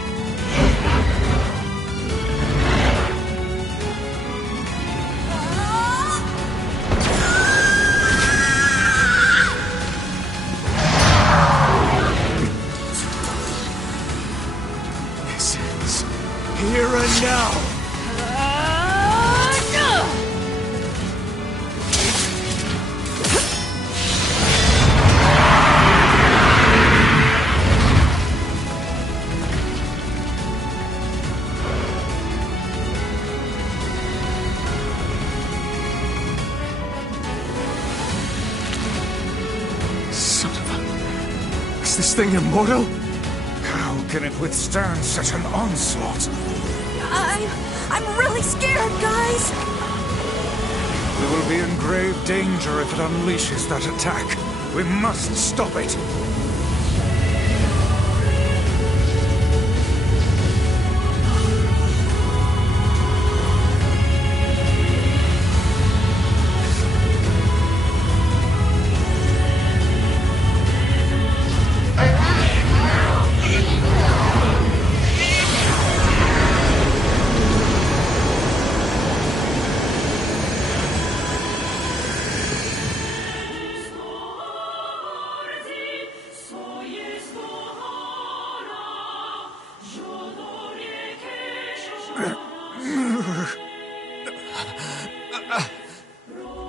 This is here and now. Son of a... Is this thing immortal? How can it withstand such an onslaught? I'm really scared, guys! We will be in grave danger if it unleashes that attack. We must stop it.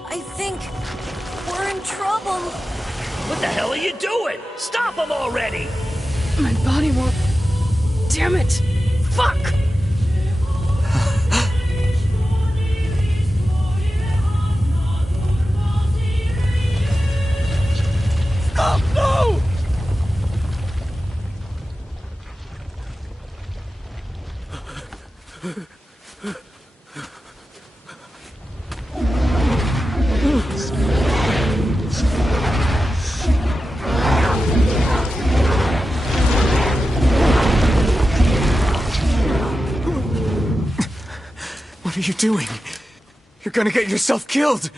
I think we're in trouble. What the hell are you doing? Stop him already! My body won't... Damn it! Fuck! Oh, no! What are you doing? You're gonna get yourself killed!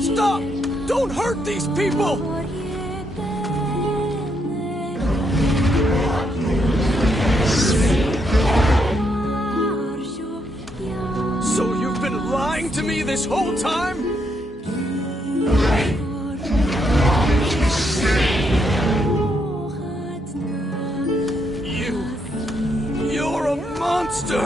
Stop! Don't hurt these people! So you've been lying to me this whole time? You're a monster!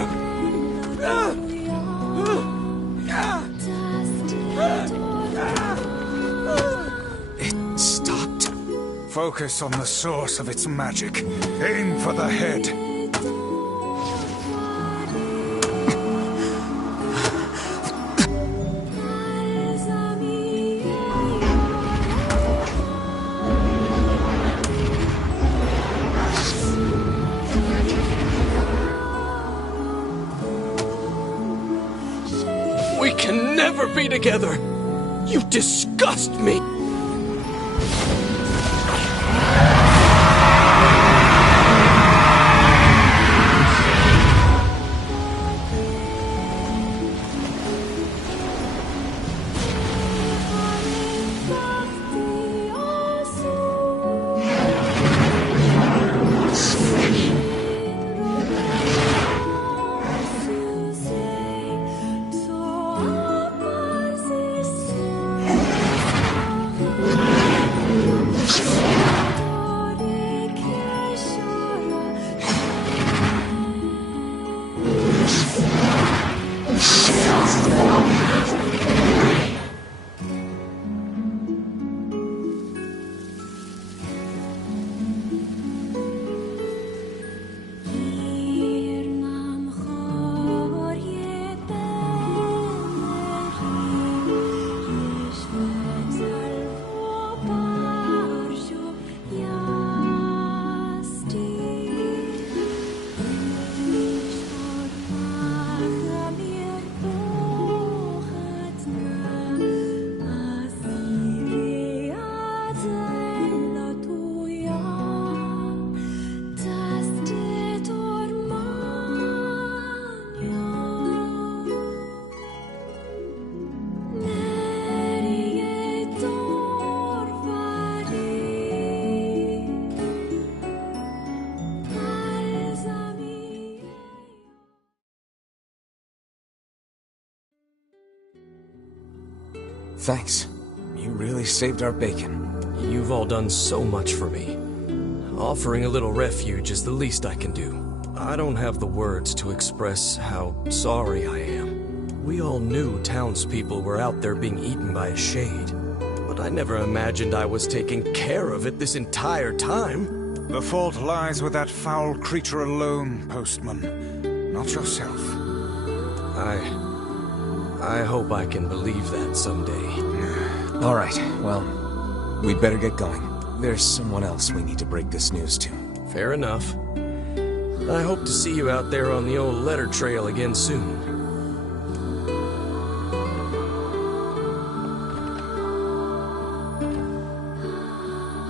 It stopped. Focus on the source of its magic. Aim for the head. We can never be together! You disgust me! Thanks. You really saved our bacon. You've all done so much for me. Offering a little refuge is the least I can do. I don't have the words to express how sorry I am. We all knew townspeople were out there being eaten by a shade, but I never imagined I was taking care of it this entire time. The fault lies with that foul creature alone, Postman. Not yourself. I hope I can believe that someday. All right, well, we'd better get going. There's someone else we need to break this news to. Fair enough. I hope to see you out there on the old letter trail again soon.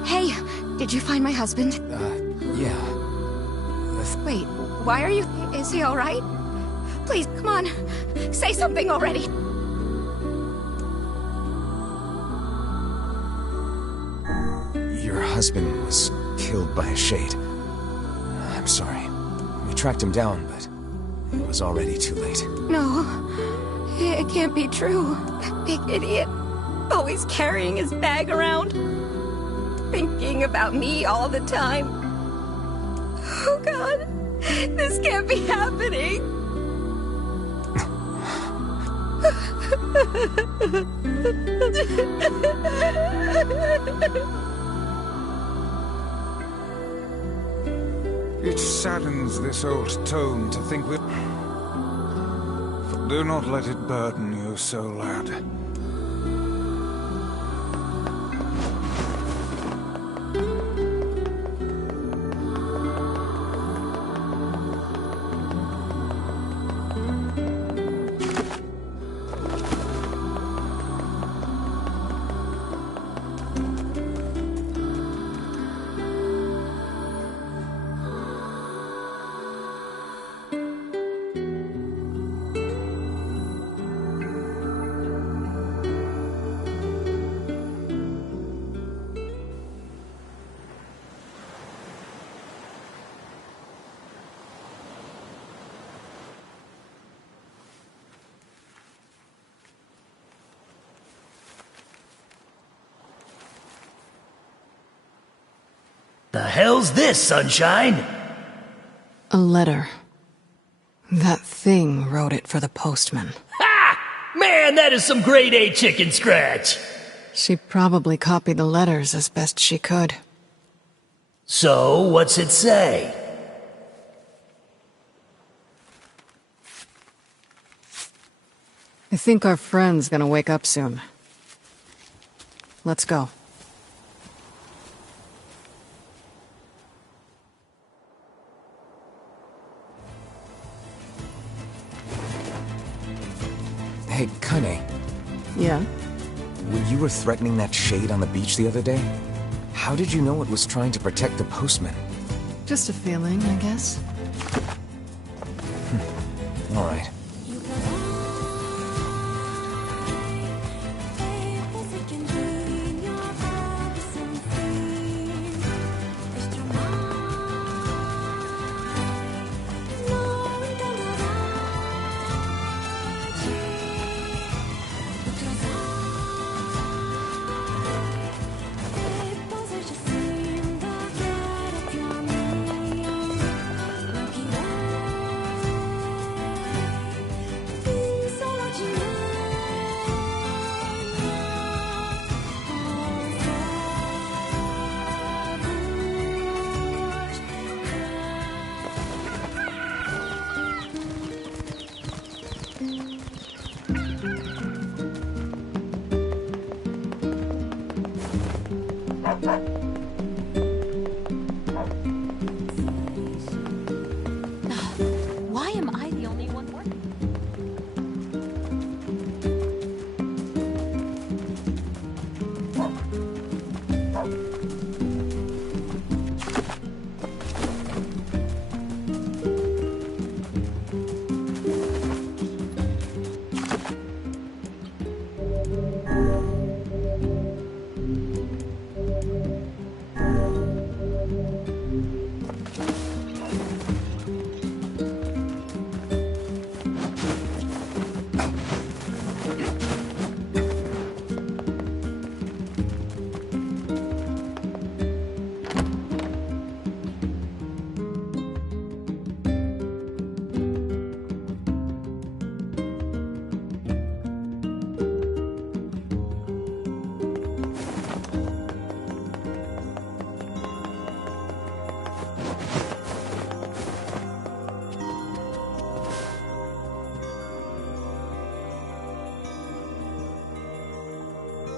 Hey, did you find my husband? Yeah. Wait, why are you... Is he alright? Please, come on. Say something already. Your husband was killed by a shade. I'm sorry. We tracked him down, but it was already too late. No, it can't be true. That big idiot. Always carrying his bag around. Thinking about me all the time. Oh God, this can't be happening. It saddens this old tone to think we... Do not let it burden you so, lad. The hell's this, Sunshine? A letter. That thing wrote it for the postman. Ha! Man, that is some grade A chicken scratch. She probably copied the letters as best she could. So, what's it say? I think our friend's gonna wake up soon. Let's go. Hey, Kane. Yeah? When you were threatening that shade on the beach the other day, how did you know it was trying to protect the postman? Just a feeling, I guess. All right. Why am I the only one working?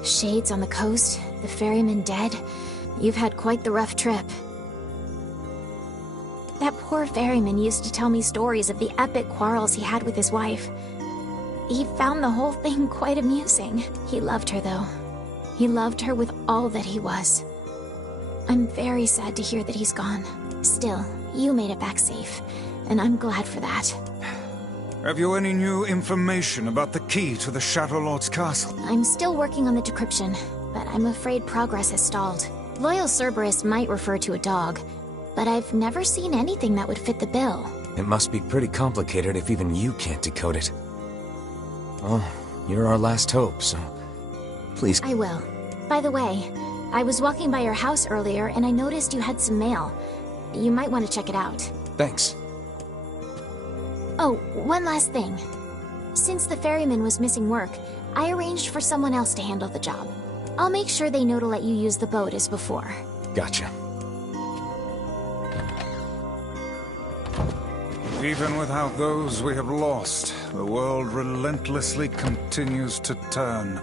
Shades on the coast, the ferryman dead. You've had quite the rough trip. That poor ferryman used to tell me stories of the epic quarrels he had with his wife. He found the whole thing quite amusing. He loved her, though. He loved her with all that he was. I'm very sad to hear that he's gone. Still, you made it back safe, and I'm glad for that. Have you any new information about the key to the Shadow Lord's castle? I'm still working on the decryption, but I'm afraid progress has stalled. Loyal Cerberus might refer to a dog, but I've never seen anything that would fit the bill. It must be pretty complicated if even you can't decode it. Well, you're our last hope, so please. I will. By the way, I was walking by your house earlier and I noticed you had some mail. You might want to check it out. Thanks. Oh, one last thing. Since the ferryman was missing work, I arranged for someone else to handle the job. I'll make sure they know to let you use the boat as before. Gotcha. Even without those we have lost, the world relentlessly continues to turn.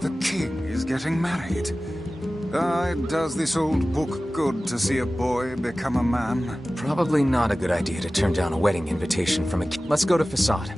The king is getting married. Does this old book good to see a boy become a man? Probably not a good idea to turn down a wedding invitation from a kid. Let's go to Facade.